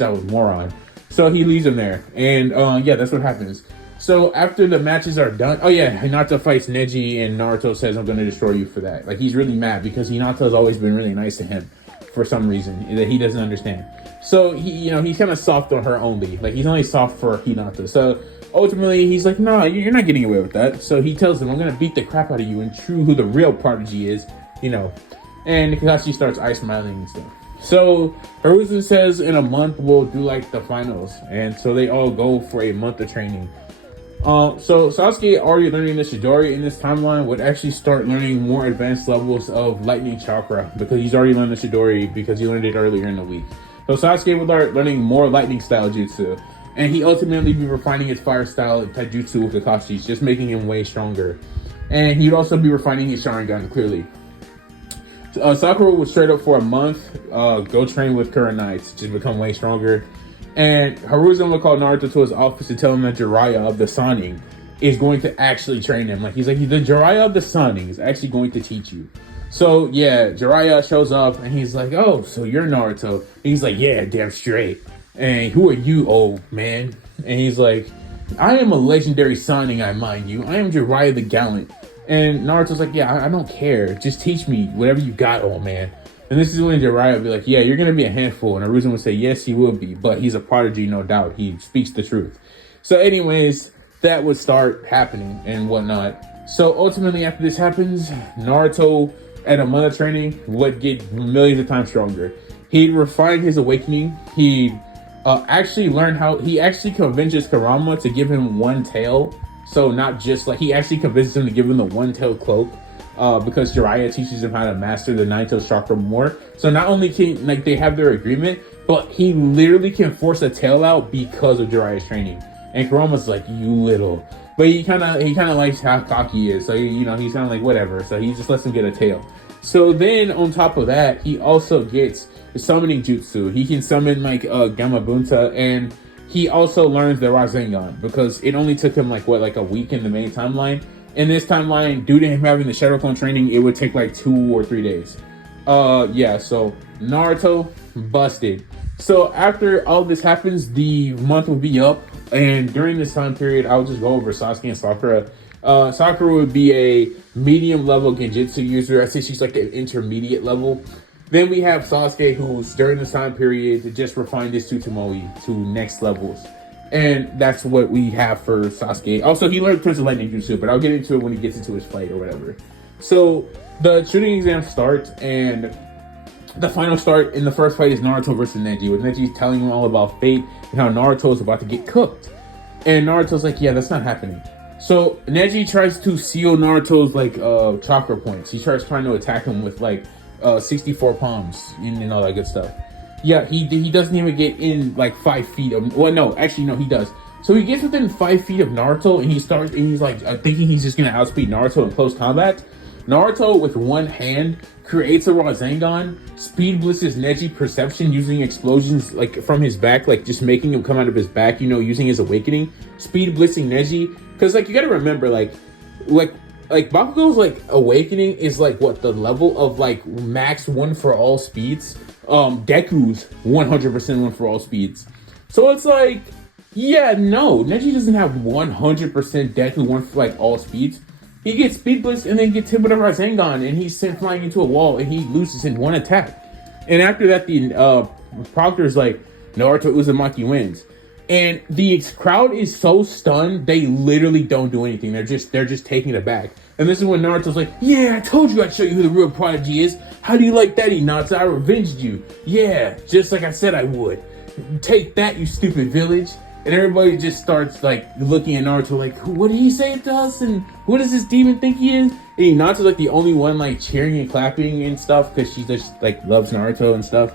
a moron. So he leaves him there, and yeah, that's what happens. So after the matches are done, oh yeah, Hinata fights Neji, and Naruto says, "I'm going to destroy you for that." Like, he's really mad because Hinata's always been really nice to him for some reason that he doesn't understand. So he's kind of soft on her only. Like, he's only soft for Hinata. So ultimately, he's like, "No, you're not getting away with that." So he tells him, "I'm going to beat the crap out of you and true who the real prodigy is." And Kakashi starts ice smiling and stuff. So Hiruzen says in a month we'll do like the finals, and so they all go for a month of training. So Sasuke, already learning the Chidori in this timeline, would actually start learning more advanced levels of lightning chakra because he's already learned the Chidori because he learned it earlier in the week. So Sasuke would start learning more lightning style jutsu, and he ultimately be refining his fire style taijutsu with Kakashi's, just making him way stronger. And he'd also be refining his Sharingan clearly. Sakura would straight up for a month go train with Kurenai to just become way stronger. And Hiruzen would call Naruto to his office to tell him that Jiraiya of the Sannin is going to actually train him. Like, he's like, the Jiraiya of the Sannin is actually going to teach you. So yeah, Jiraiya shows up and he's like, "Oh, so you're Naruto?" And he's like, "Yeah, damn straight. And who are you, old man?" And he's like, "I am a legendary Sannin, I mind you. I am Jiraiya the Gallant." And Naruto's like, "Yeah, I don't care. Just teach me whatever you got, old man." And this is when Jiraiya would be like, "Yeah, you're going to be a handful." And Hiruzen would say, "Yes, he will be. But he's a prodigy, no doubt. He speaks the truth." So anyways, that would start happening and whatnot. So ultimately, after this happens, Naruto, at a month of training, would get millions of times stronger. He'd refine his awakening. He'd actually learn how... He actually convinces Kurama to give him one tail. So not just like... He actually convinces him to give him the one tail cloak. Because Jiraiya teaches him how to master the Nine-Tails chakra more. So not only can they have their agreement, but he literally can force a tail out because of Jiraiya's training. And Kurama's like, "You little," but he kind of likes how cocky he is. So he's kind of like, whatever. So he just lets him get a tail. So then on top of that, he also gets the summoning jutsu. He can summon like Gamabunta, and he also learns the Rasengan because it only took him like a week in the main timeline. In this timeline, due to him having the Shadow Clone training, it would take like 2 or 3 days. Yeah, so Naruto busted. So after all this happens, the month will be up, and during this time period, I'll just go over Sasuke and Sakura. Sakura would be a medium level Genjutsu user. I say she's like an intermediate level. Then we have Sasuke, who's during this time period just refined his Tsutomoe to next levels. And that's what we have for Sasuke. Also, he learned Prince of Lightning Jutsu, but I'll get into it when he gets into his fight or whatever. So the shooting exam starts, and the final start in the first fight is Naruto versus Neji, with Neji telling him all about fate and how Naruto is about to get cooked. And Naruto's like, "Yeah, that's not happening." So Neji tries to seal Naruto's like chakra points. He tries trying to attack him with like 64 palms and all that good stuff. Yeah, he doesn't even get in like 5 feet of... Well, no, actually, no, he does. So he gets within 5 feet of Naruto, and he's like thinking he's just going to outspeed Naruto in close combat. Naruto, with one hand, creates a Rasengan, speed blitzes Neji Perception using explosions like from his back, like just making him come out of his back, using his awakening. Speed blitzing Neji. Because, like, you got to remember, like Bakugo's, like, awakening is, like, what, the level of, like, max 1 for all speeds? Deku's 100% 1 for all speeds. So it's like, yeah, no, Neji doesn't have 100% Deku 1 for, like, all speeds. He gets speed blitz and then gets hit with a Rasengan, and he's sent flying into a wall, and he loses in 1 attack. And after that, the Proctor's like, Naruto Uzumaki wins. And the crowd is so stunned, they literally don't do anything. They're just taking it back. And this is when Naruto's like, "Yeah, I told you I'd show you who the real prodigy is. How do you like that, Hinata? I revenged you. Yeah, just like I said I would. Take that, you stupid village." And everybody just starts like looking at Naruto like, "What did he say to us? And who does this demon think he is?" And Hinata's like the only one like cheering and clapping and stuff because she just like loves Naruto and stuff.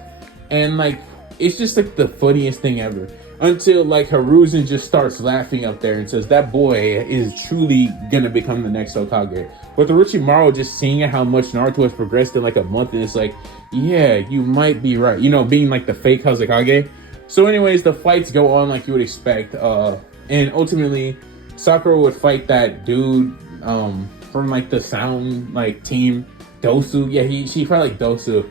And like, it's just like the funniest thing ever. until like Hiruzen just starts laughing up there and says that boy is truly gonna become the next Hokage. With Orochimaru just seeing how much Naruto has progressed in like a month, and it's like, yeah, you might be right, being like the fake Hazekage. So anyways, the fights go on like you would expect, and ultimately Sakura would fight that dude from like the sound like team, Dosu. Yeah, she fought like Dosu.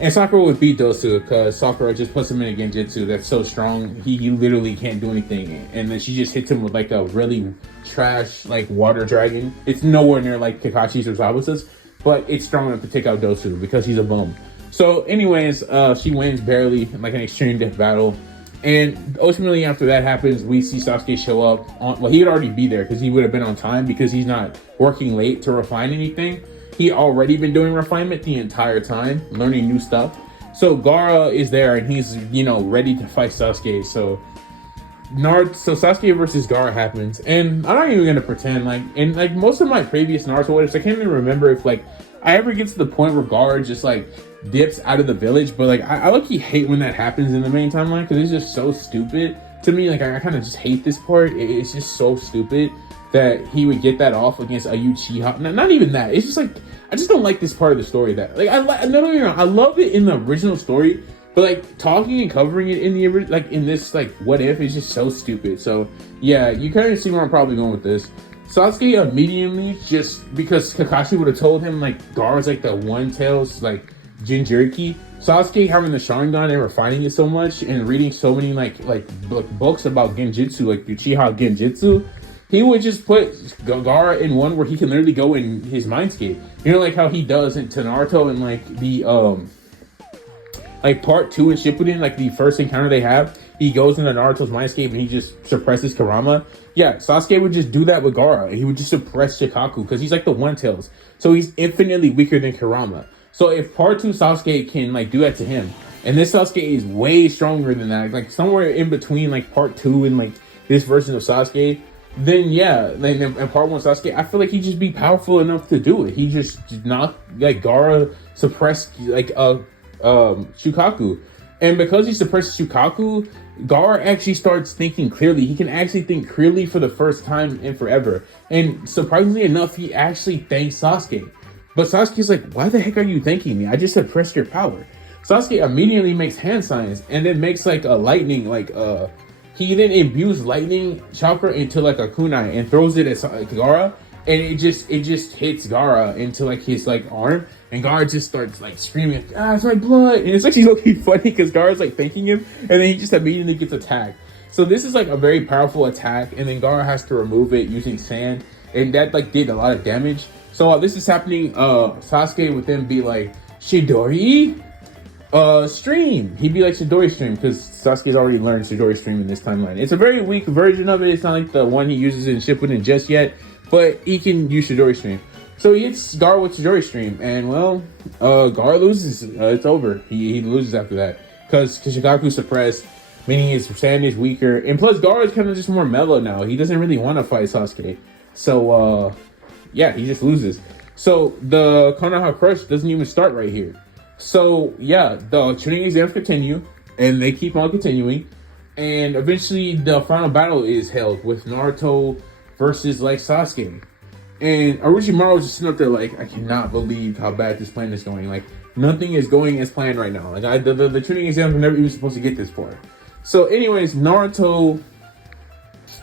And Sakura would beat Dosu because Sakura just puts him in a genjutsu that's so strong, he literally can't do anything. And then she just hits him with like a really trash like water dragon. It's nowhere near like Kakashi's or Zabusa's, but it's strong enough to take out Dosu because he's a bum. So anyways, she wins barely in like an extreme death battle. And ultimately after that happens, we see Sasuke show up he'd already be there because he would have been on time because he's not working late to refine anything. He already been doing refinement the entire time, learning new stuff. So Gaara is there and he's, ready to fight Sasuke. So Sasuke versus Gaara happens. And I'm not even gonna pretend in most of my previous Naruto what ifs, I can't even remember if I ever get to the point where Gaara just dips out of the village. But I low-key hate when that happens in the main timeline because it's just so stupid to me. I kind of just hate this part. It's just so stupid that he would get that off against a Uchiha. Not even that. It's just I just don't like this part of the story. That I love it in the original story, but talking and covering it in the in this what if is just so stupid. So yeah, you kind of see where I'm probably going with this. Sasuke immediately, just because Kakashi would have told him Gaara's the one tails Jinchuriki. Sasuke having the Sharingan and refining it so much and reading so many books about Genjutsu, Uchiha Genjutsu, he would just put Gaara in one where he can literally go in his mindscape. How he does to Naruto and the part 2 in Shippuden, the first encounter they have, he goes into Naruto's mindscape and he just suppresses Kurama. Yeah, Sasuke would just do that with Gaara. He would just suppress Shikaku because he's the one tails. So he's infinitely weaker than Kurama. So if part 2 Sasuke can do that to him, and this Sasuke is way stronger than that, somewhere in between part 2 and this version of Sasuke, then yeah, in part 1 Sasuke, I feel he'd just be powerful enough to do it. He just not Gaara suppressed Shukaku, and because he suppresses Shukaku, Gaara actually starts thinking clearly. He can actually think clearly for the first time in forever, and surprisingly enough, he actually thanks Sasuke. But Sasuke's why the heck are you thanking me? I just suppressed your power. Sasuke immediately makes hand signs and then makes a lightning he then imbues lightning chakra into a kunai and throws it at Gaara, and it just hits Gaara into his arm, and Gaara just starts screaming, it's my blood, and it's actually looking funny because Gaara's thanking him, and then he just immediately gets attacked. So this is a very powerful attack, and then Gaara has to remove it using sand, and that did a lot of damage. So while this is happening, Sasuke would then be Chidori stream. He'd be Chidori stream because Sasuke's already learned Chidori stream in this timeline. It's a very weak version of it. It's not the one he uses in Shippuden just yet, but he can use Chidori stream. So he hits Gaara with Chidori stream, and Gaara loses. It's over. He loses after that because Shikaku's suppressed, meaning his sand is weaker, and plus Gaara is kind of just more mellow now. He doesn't really want to fight Sasuke, so yeah, he just loses. So the Konoha Crush doesn't even start right here. So yeah, the training exams continue, and they keep on continuing, and eventually the final battle is held with Naruto versus Sasuke. And Orochimaru just sitting up there I cannot believe how bad this plan is going. Nothing is going as planned right now. The training exams were never even supposed to get this far. So anyways, Naruto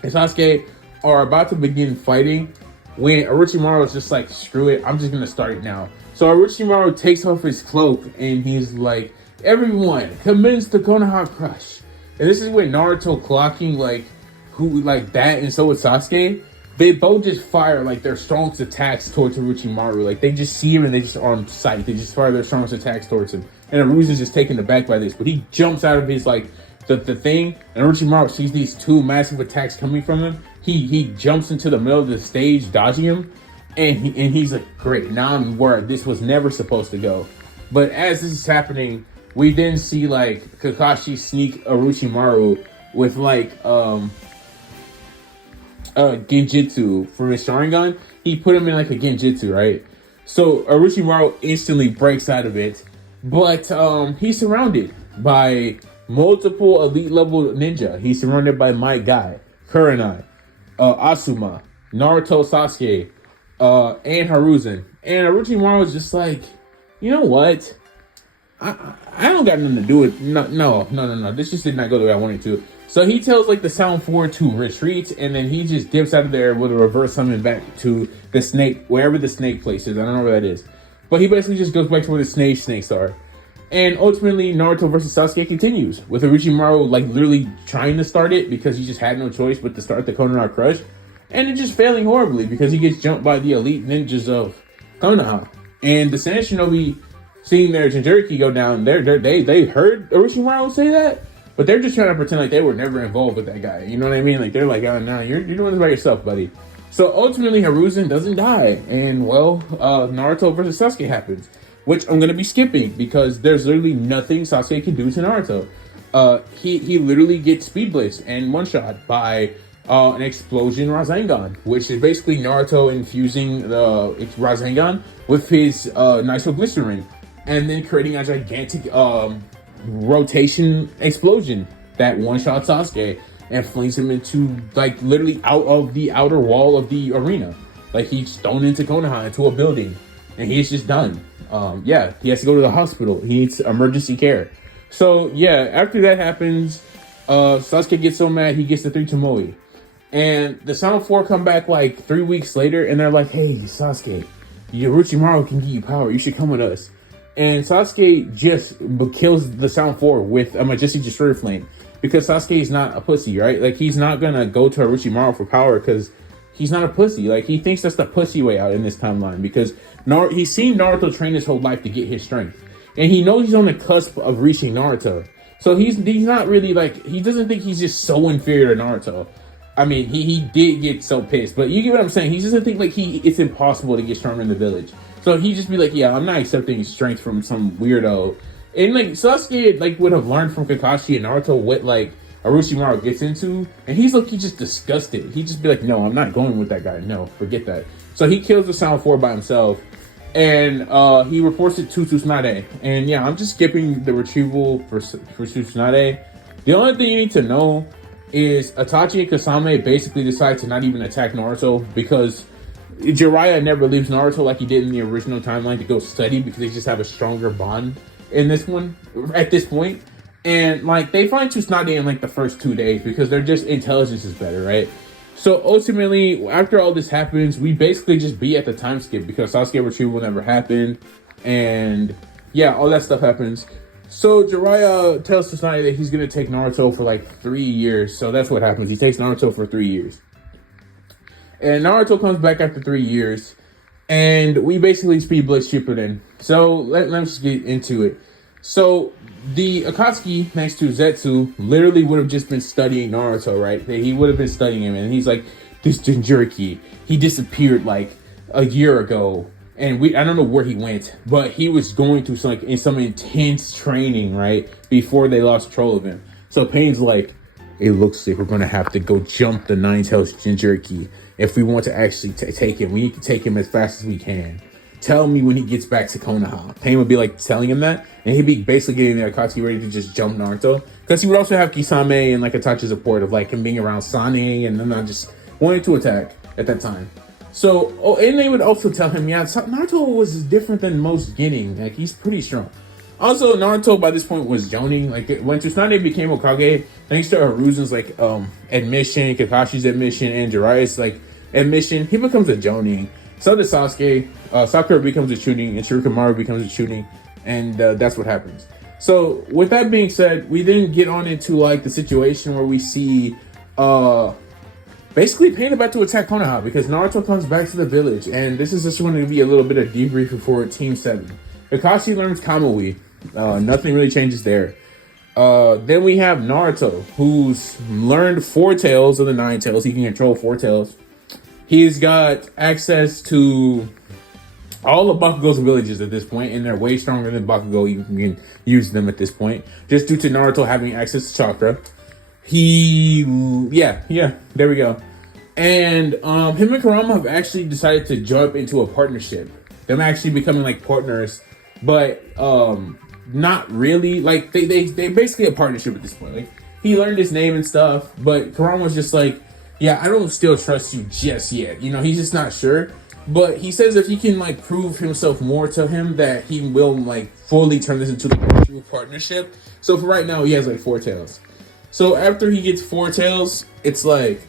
and Sasuke are about to begin fighting when Orochimaru is just screw it, I'm just gonna start it now. So Orochimaru takes off his cloak and he's everyone, commence the Konoha Crush. And this is when Naruto clocking who that, and so with Sasuke, they both just fire their strongest attacks towards Orochimaru. They just see him and they just are on sight. They just fire their strongest attacks towards him. And Arusa's just taken aback by this, but he jumps out of his the thing, and Orochimaru sees these two massive attacks coming from him. He jumps into the middle of the stage, dodging him, and he's great, now I'm where this was never supposed to go. But as this is happening, we then see Kakashi sneak Orochimaru with Genjutsu from his Sharingan. He put him in a Genjutsu, right? So Orochimaru instantly breaks out of it, but he's surrounded by multiple elite level ninja. He's surrounded by My Guy, Kurenai, Asuma, Naruto, Sasuke, and Hiruzen. And Orochimaru was just like, you know what? I don't got nothing to do with no. This just did not go the way I wanted to. So he tells like the Sound Four to retreat, and then he just dips out of there with a reverse summon back to the snake, wherever the snake place is. I don't know where that is, but he basically just goes back to where the snakes are. And ultimately, Naruto versus Sasuke continues with Orochimaru like literally trying to start it because he just had no choice but to start the Konoha Crush, and it just failing horribly because he gets jumped by the elite ninjas of Konoha. And the Sand Shinobi, seeing their Jinchuriki go down, they heard Orochimaru say that, but they're just trying to pretend like they were never involved with that guy. You know what I mean? Like they're like, oh no, you're doing this by yourself, buddy. So ultimately, Hiruzen doesn't die, and Naruto versus Sasuke happens, which I'm gonna be skipping because there's literally nothing Sasuke can do to Naruto. He literally gets speed blitzed and one shot by an explosion Rasengan, which is basically Naruto infusing the Rasengan with his nitroglycerin, and then creating a gigantic rotation explosion that one shot Sasuke and flings him into like literally out of the outer wall of the arena. Like he's thrown into Konoha, into a building, and he's just done. He has to go to the hospital. He needs emergency care. So yeah, after that happens, Sasuke gets so mad he gets the 3 Tomoe. And the Sound 4 come back like 3 weeks later, and they're like, hey, Sasuke, Orochimaru can give you power. You should come with us. And Sasuke just kills the Sound 4 with a Majestic Destroyer Flame. Because Sasuke is not a pussy, right? Like, he's not gonna go to Orochimaru for power because he's not a pussy. Like, he thinks that's the pussy way out in this timeline. Because he's seen Naruto train his whole life to get his strength. And he knows he's on the cusp of reaching Naruto. So he's not really, like, he doesn't think he's just so inferior to Naruto. I mean, he did get so pissed, but you get what I'm saying. He doesn't think like it's impossible to get stronger in the village. So he just be like, yeah, I'm not accepting strength from some weirdo. And like Sasuke like would have learned from Kakashi and Naruto what like Orochimaru gets into, and he's just disgusted. He'd just be like, no, I'm not going with that guy. No, forget that. So he kills the Sound 4 by himself, and he reports it to Tsunade. And yeah, I'm just skipping the retrieval for Tsunade. The only thing you need to know is Itachi and Kasame basically decide to not even attack Naruto because Jiraiya never leaves Naruto like he did in the original timeline to go study because they just have a stronger bond in this one at this point. And like they find Tsunade in like the first 2 days because their just intelligence is better, right? So ultimately, after all this happens, we basically just be at the time skip because Sasuke retrieval never happened, and yeah, all that stuff happens. So Jiraiya tells Tsunade that he's gonna take Naruto for like 3 years. So that's what happens. He takes Naruto for 3 years. And Naruto comes back after 3 years. And we basically speed blitz Shippuden. So let's just get into it. So the Akatsuki next to Zetsu literally would have just been studying Naruto, right? He would have been studying him, and he's like, this Jinchuriki, he disappeared like a year ago. And I don't know where he went, but he was going through some intense training, right? Before they lost control of him. So Pain's like, it looks like we're going to have to go jump the Nine-Tails Jinchuriki. If we want to actually take him, we need to take him as fast as we can. Tell me when he gets back to Konoha. Pain would be like telling him that, and he'd be basically getting the Akatsuki ready to just jump Naruto. Because he would also have Kisame and like Itachi's support of like him being around Sane and then not just wanting to attack at that time. So, and they would also tell him, yeah, Naruto was different than most Genin. Like, he's pretty strong. Also, Naruto by this point was joning. Like, when Tsunade became Hokage, thanks to Hiruzen's like admission, Kakashi's admission, and Jiraiya's like admission, he becomes a jonin. So does Sasuke. Sakura becomes a Chunin, and Shurikamaru becomes a Chunin, and that's what happens. So, with that being said, we then get on into like the situation where we see basically Pain about to attack Konoha because Naruto comes back to the village, and this is just going to be a little bit of debrief for Team 7. Kakashi learns Kamui. Nothing really changes there. Then we have Naruto, who's learned 4 tails of the 9 tails. He can control 4 tails. He's got access to all of Bakugo's villages at this point, and they're way stronger than Bakugo even can use them at this point, just due to Naruto having access to chakra. There we go. And him and Kurama have actually decided to jump into a partnership. Them actually becoming like partners, but not really. Like they basically a partnership at this point. Like he learned his name and stuff, but Kurama's just like, yeah, I don't still trust you just yet. You know, he's just not sure. But he says if he can like prove himself more to him, that he will like fully turn this into like a true partnership. So for right now, he has like 4 tails. So after he gets 4 tails, it's like,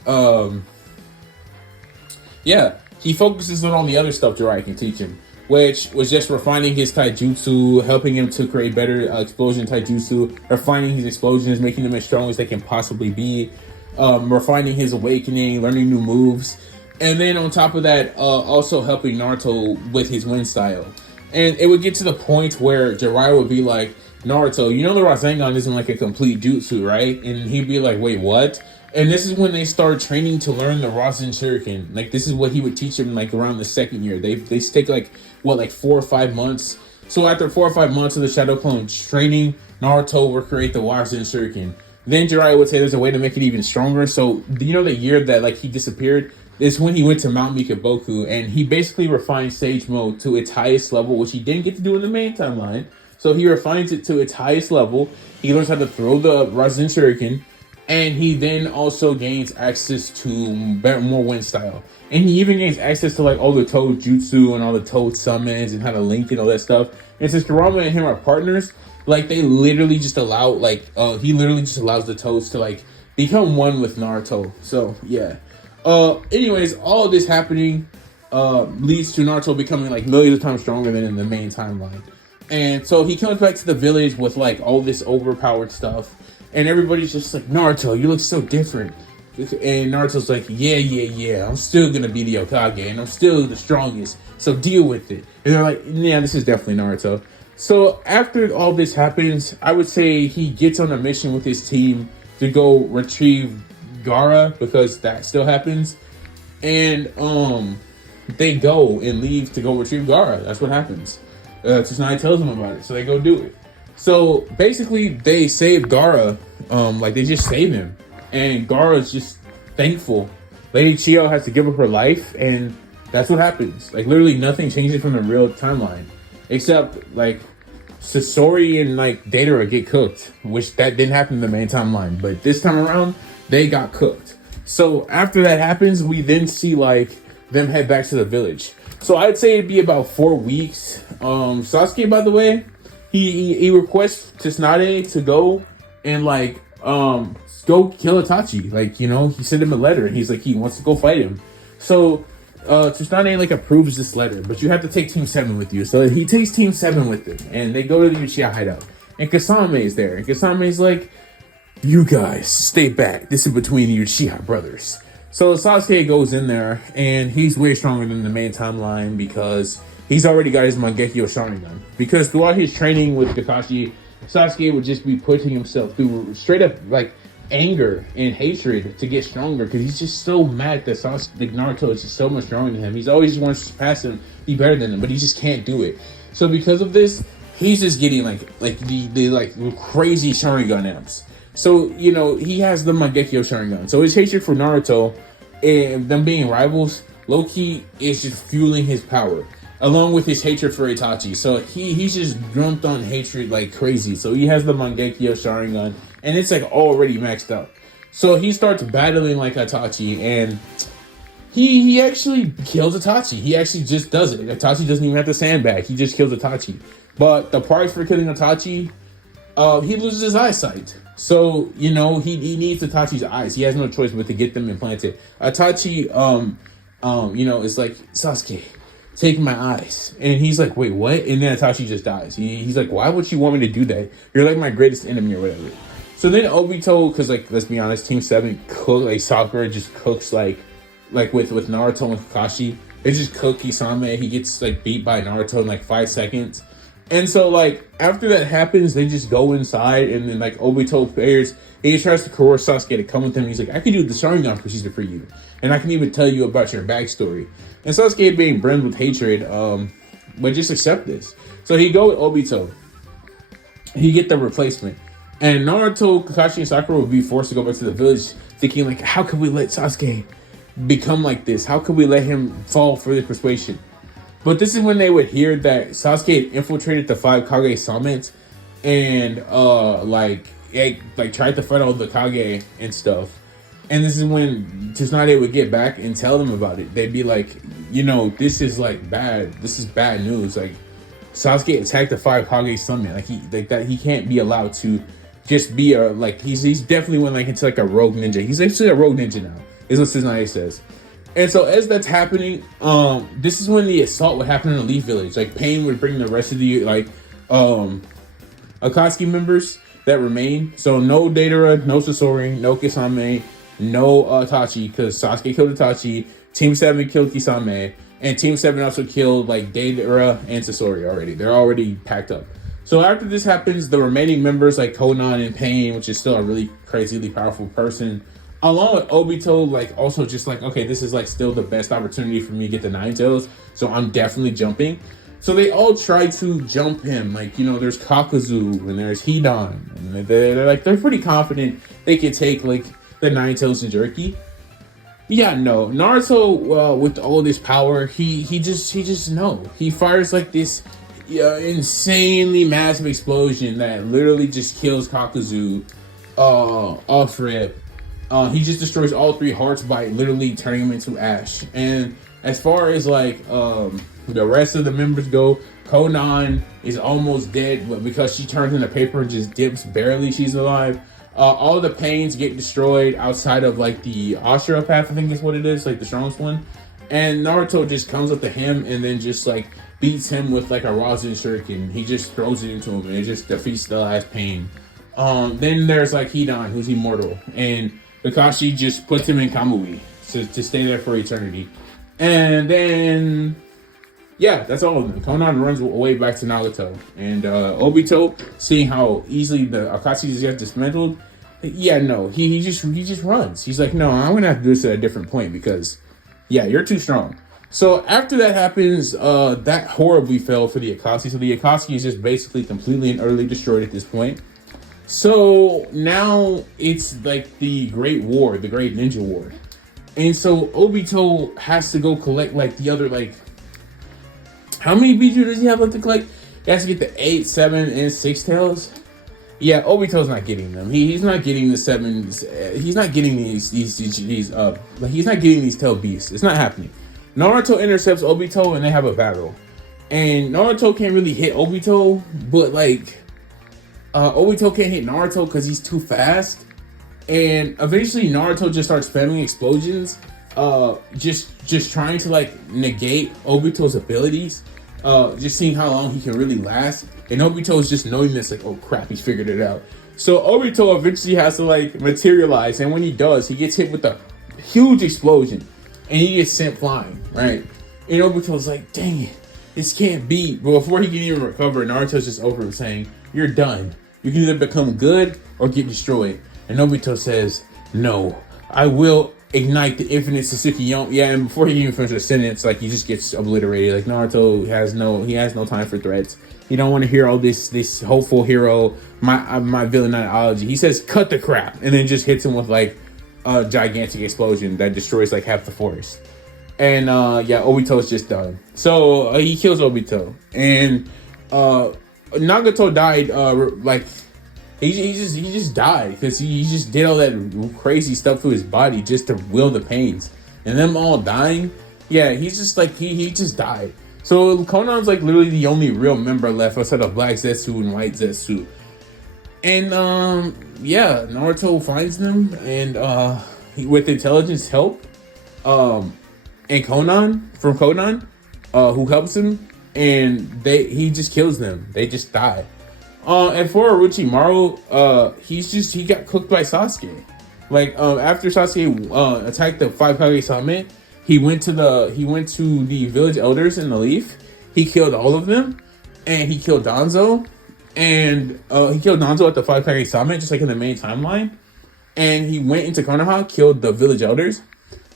yeah, he focuses on all the other stuff Jiraiya can teach him, which was just refining his taijutsu, helping him to create better explosion taijutsu, refining his explosions, making them as strong as they can possibly be, refining his awakening, learning new moves, and then on top of that, also helping Naruto with his wind style. And it would get to the point where Jiraiya would be like, Naruto, you know the Rasengan isn't like a complete jutsu, right? And he'd be like, wait, what? And this is when they start training to learn the Rasen Shuriken. Like, this is what he would teach him, like, around the second year. They take, like, 4 or 5 months? So after 4 or 5 months of the Shadow Clone training, Naruto will create the Rasen Shuriken. Then Jiraiya would say there's a way to make it even stronger. So, you know the year that, like, he disappeared? Is when he went to Mount Mikaboku, and he basically refined Sage Mode to its highest level, which he didn't get to do in the main timeline. So he refines it to its highest level. He learns how to throw the Rasen Shuriken, and he then also gains access to more wind style. And he even gains access to like all the Toad Jutsu and all the Toad summons and how to link and all that stuff. And since Kurama and him are partners, like they literally just allow he literally just allows the Toads to like become one with Naruto. So yeah. Anyways, all of this happening leads to Naruto becoming like millions of times stronger than in the main timeline. And so he comes back to the village with like all this overpowered stuff. And everybody's just like, Naruto, you look so different. And Naruto's like, yeah, I'm still gonna be the Hokage, and I'm still the strongest, so deal with it. And they're like, yeah, this is definitely Naruto. So after all this happens, I would say he gets on a mission with his team to go retrieve Gaara, because that still happens. And they go and leave to go retrieve Gaara. That's what happens. Tsunade tells them about it, so they go do it. So basically, they save Gaara. Like they just save him, and Gaara is just thankful. Lady Chiyo has to give up her life, and that's what happens. Like literally, nothing changes from the real timeline, except like Sasori and like Deidara get cooked, which that didn't happen in the main timeline. But this time around, they got cooked. So after that happens, we then see like them head back to the village. So I'd say it'd be about 4 weeks. Sasuke, by the way, he requests Tsunade to go and like go kill Itachi. Like, you know, he sent him a letter and he's like he wants to go fight him. So Tsunade like approves this letter, but you have to take Team 7 with you. So he takes Team 7 with him, and they go to the Uchiha hideout. And Kasame is there, and Kasame's like, you guys stay back. This is between the Uchiha brothers. So Sasuke goes in there, and he's way stronger than the main timeline because he's already got his Mangekyo Sharingan. Because throughout his training with Kakashi, Sasuke would just be putting himself through straight up like anger and hatred to get stronger, because he's just so mad that Naruto is just so much stronger than him. He's always just wants to pass him, be better than him, but he just can't do it. So because of this, he's just getting like the crazy Sharingan amps. So, you know, he has the Mangekyo Sharingan. So his hatred for Naruto and them being rivals, low-key, is just fueling his power, along with his hatred for Itachi. So he's just jumped on hatred like crazy. So he has the Mangekyo Sharingan, and it's like already maxed out. So he starts battling like Itachi, and he actually kills Itachi. He actually just does it. Itachi doesn't even have to sandbag. He just kills Itachi. But the price for killing Itachi, he loses his eyesight. So, you know, he needs Itachi's eyes. He has no choice but to get them implanted. Itachi, you know, is like, Sasuke, take my eyes. And he's like, wait, what? And then Itachi just dies. He's like, why would you want me to do that? You're like my greatest enemy or whatever. So then Obito, because like, let's be honest, Team 7 Sakura just cooks like with Naruto and Kakashi. They just cook Kisame. He gets like beat by Naruto in like 5 seconds. And so, like, after that happens, they just go inside, and then, like, Obito pairs, he just tries to coerce Sasuke to come with him. He's like, I can do the Sharingan procedure for you, and I can even tell you about your backstory. And Sasuke, being brimmed with hatred, but just accept this. So he go with Obito. He get the replacement. And Naruto, Kakashi, and Sakura will be forced to go back to the village, thinking, like, how could we let Sasuke become like this? How could we let him fall for this persuasion? But this is when they would hear that Sasuke had infiltrated the 5 Kage summons, and like tried to fight all the Kage and stuff. And this is when Tsunade would get back and tell them about it. They'd be like, this is like bad. This is bad news. Like, Sasuke attacked the 5 Kage summon. He can't be allowed to just be he's definitely went like into like a rogue ninja. He's actually a rogue ninja now, is what Tsunade says. And so as that's happening, this is when the assault would happen in the Leaf Village. Like, Pain would bring the rest of the Akatsuki members that remain. So no Deidara, no Sasori, no Kisame, no Itachi, because Sasuke killed Itachi. Team 7 killed Kisame, and Team 7 also killed like Deidara and Sasori already. They're already packed up. So after this happens, the remaining members like Konan and Pain, which is still a really crazily powerful person, along with Obito, like also just like, okay, this is like still the best opportunity for me to get the Nine Tails, so I'm definitely jumping. So they all try to jump him. Like, there's Kakuzu and there's Hidan, and they're pretty confident they can take like the Nine Tails and Jerky. Yeah, no, Naruto, with all this power, he just no. He fires like this insanely massive explosion that literally just kills Kakuzu off rip. He just destroys all 3 hearts by literally turning him into ash. And as far as like the rest of the members go, Konan is almost dead, but because she turns into paper and just dips barely, she's alive. All the Pains get destroyed outside of like the Ashura path, I think is what it is, like the strongest one. And Naruto just comes up to him and then just like beats him with like a Rasen Shuriken. He just throws it into him and it just defeats the last Pain. Then there's like Hidan, who's immortal, and Kakashi just puts him in Kamui to stay there for eternity. And then yeah, that's all of them. Konan runs away back to Naruto. And Obito, seeing how easily the Akatsuki get dismantled, yeah, no, he just runs. He's like, no, I'm gonna have to do this at a different point because, yeah, you're too strong. So after that happens, that horribly fell for the Akatsuki. So the Akatsuki is just basically completely and utterly destroyed at this point. So now it's like the Great War, the Great Ninja War. And so Obito has to go collect like the other like, how many Biju does he have left to collect? He has to get the 8, 7, and 6 tails. Yeah, Obito's not getting them. He's not getting the 7s. He's not getting these he's not getting these tail beasts. It's not happening. Naruto intercepts Obito and they have a battle. And Naruto can't really hit Obito, but like Obito can't hit Naruto because he's too fast. And eventually Naruto just starts spamming explosions, just trying to like negate Obito's abilities, just seeing how long he can really last. And Obito's just knowing this, like, oh crap, he's figured it out. So Obito eventually has to like materialize, and when he does, he gets hit with a huge explosion and he gets sent flying, right? And Obito's like, dang it, this can't be. But before he can even recover, Naruto's just over him saying, you're done. You can either become good or get destroyed. And Obito says, no, I will ignite the infinite Sasuke Yon. Yeah, and before he even finishes the sentence, like, he just gets obliterated. Like, Naruto has no time for threats. He don't want to hear all this hopeful hero, my villain ideology. He says, cut the crap, and then just hits him with like a gigantic explosion that destroys like half the forest. And yeah, Obito's just done. So he kills Obito, and Nagato died. He just died because he just did all that crazy stuff to his body just to will the Pains, and them all dying. Yeah, he's just like he just died. So Konan's like literally the only real member left outside of Black Zetsu and White Zetsu. And yeah, Naruto finds them, and with intelligence help, and Konan who helps him, and he just kills them. They just die. And for Orochimaru, he got cooked by Sasuke. Like after Sasuke attacked the 5 Kage Summit, he went to the village elders in the Leaf. He killed all of them, and he killed Danzo, and he killed Danzo at the 5 Kage Summit, just like in the main timeline. And he went into Konoha, killed the village elders.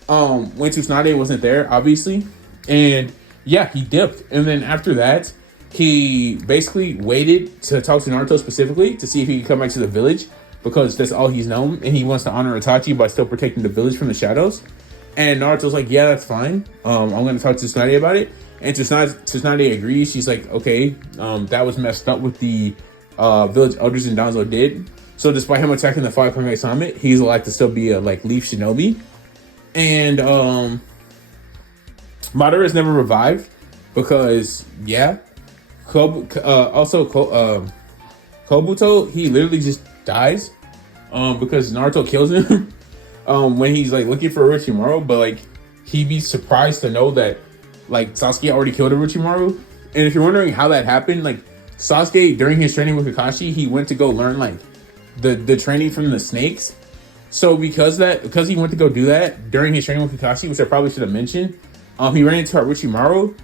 When Tsunade wasn't there, obviously, and yeah, he dipped. And then after that, he basically waited to talk to Naruto specifically to see if he could come back to the village, because that's all he's known, and he wants to honor Itachi by still protecting the village from the shadows. And Naruto's like, yeah, that's fine. I'm going to talk to Tsunade about it. And Tsunade agrees. She's like, okay, that was messed up with the village elders in Danzo did. So despite him attacking the 5 Kage Summit, he's allowed to still be a like leaf shinobi. And Madara is never revived because Kobuto, he literally just dies because Naruto kills him when he's like looking for Orochimaru, but like he'd be surprised to know that like Sasuke already killed Orochimaru. And if you're wondering how that happened, like Sasuke during his training with Kakashi, he went to go learn like the training from the snakes. So because he went to go do that during his training with Kakashi, which I probably should have mentioned, he ran into Orochimaru,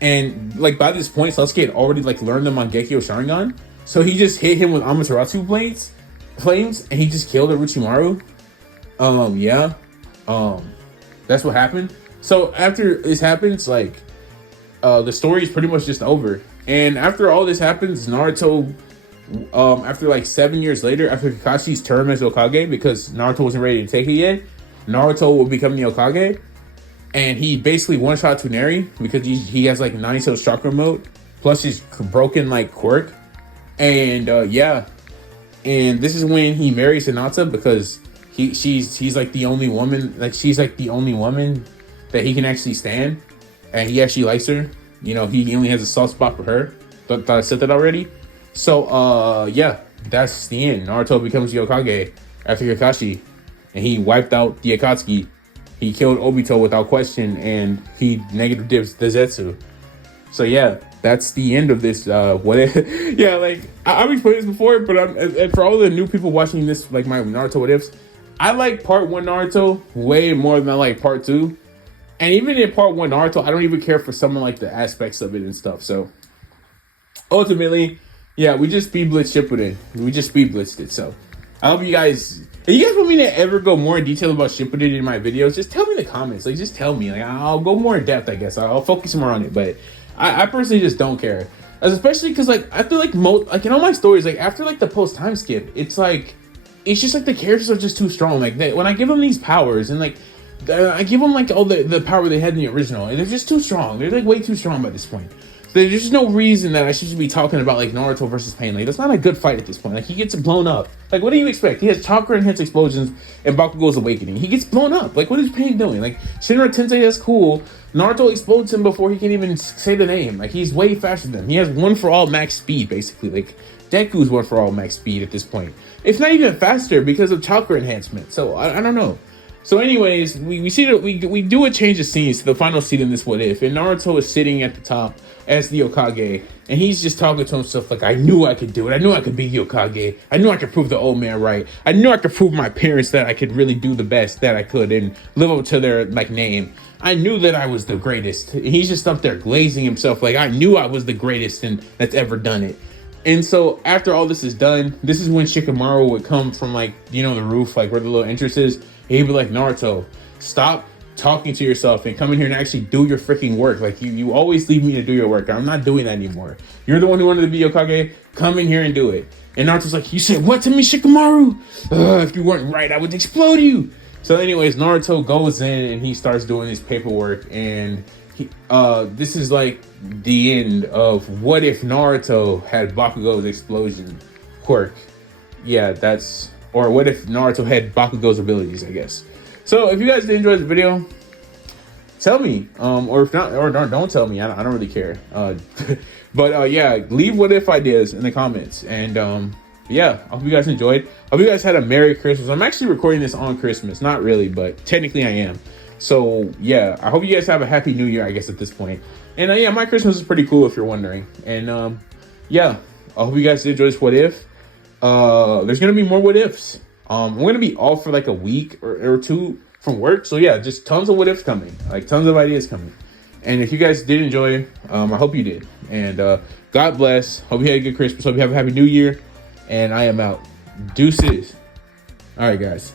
and like by this point Sasuke had already like learned the Mangekyo Sharingan. So he just hit him with Amaterasu flames, and he just killed Orochimaru. That's what happened. So after this happens, like the story is pretty much just over. And after all this happens, Naruto, after like 7 years later, after Kakashi's term as Hokage, because Naruto wasn't ready to take it yet, Naruto will become the Hokage, and he basically one-shot Tsuneri because he has like 9 cells chakra mode, plus his broken like quirk. And and this is when he marries Hinata because she's like the only woman, like she's like the only woman that he can actually stand, and he actually likes her. You know, he only has a soft spot for her. Thought I said that already. So that's the end. Naruto becomes the Hokage after Kakashi, and he wiped out the Akatsuki. He killed Obito without question, and he negative dips the Zetsu. So yeah, that's the end of this. Yeah, like I've explained this before, but and for all the new people watching this, like my Naruto what ifs, I like part 1 Naruto way more than I like part 2. And even in part 1 Naruto, I don't even care for some of like the aspects of it and stuff. So ultimately, yeah, we just speed blitzed Shippuden. We just speed blitzed it. So I hope you guys, if you guys want me to ever go more in detail about Shippuden in my videos, just tell me in the comments. Like, just tell me. Like, I'll go more in depth, I guess. I'll focus more on it. But I personally just don't care. Especially because, like, I feel like in all my stories, like, after, like, the post-time skip, it's just, like, the characters are just too strong. Like, when I give them these powers and, like, I give them, like, all the power they had in the original, and they're just too strong. They're, like, way too strong by this point. There's just no reason that I should be talking about like Naruto versus Pain. Like, that's not a good fight at this point. Like, he gets blown up. Like, what do you expect? He has chakra enhanced explosions and Bakugo's awakening. He gets blown up. Like, what is Pain doing? Like, Shinra Tensei, that's cool. Naruto explodes him before he can even say the name. Like, he's way faster than him. He has 1 for all max speed, basically. Like, Deku's 1 for all max speed at this point. It's not even faster because of chakra enhancement. So I don't know. So anyways, we see that we do a change of scenes to the final scene in this what if, and Naruto is sitting at the top as the Hokage, and he's just talking to himself like, I knew I could do it. I knew I could be the Hokage. I knew I could prove the old man right. I knew I could prove my parents that I could really do the best that I could and live up to their like name. I knew that I was the greatest. And he's just up there glazing himself like, I knew I was the greatest and that's ever done it. And so after all this is done, this is when Shikamaru would come from like, you know, the roof, like where the little entrance is. And he'd be like, Naruto, stop talking to yourself and come in here and actually do your freaking work. Like, you always leave me to do your work. I'm not doing that anymore. You're the one who wanted to be Hokage. Come in here and do it. And Naruto's like, you said what to me, Shikamaru? If you weren't right, I would explode you. So anyways, Naruto goes in and he starts doing his paperwork. And this is like the end of what if Naruto had Bakugo's explosion quirk. Yeah, or what if Naruto had Bakugo's abilities, I guess. So if you guys did enjoy the video, tell me, or if not, or don't tell me. I don't really care. But yeah, leave what if ideas in the comments. And yeah, I hope you guys enjoyed. I hope you guys had a Merry Christmas. I'm actually recording this on Christmas, not really, but technically I am. So yeah, I hope you guys have a Happy New Year, I guess, at this point. And yeah, my Christmas is pretty cool if you're wondering. And yeah, I hope you guys did enjoy this what if. There's gonna be more what ifs. I'm gonna be off for like a week or 2 from work, so yeah, just tons of what ifs coming, like tons of ideas coming. And if you guys did enjoy, I hope you did. And God bless. Hope you had a good Christmas. Hope you have a Happy New Year. And I am out. Deuces. All right, guys.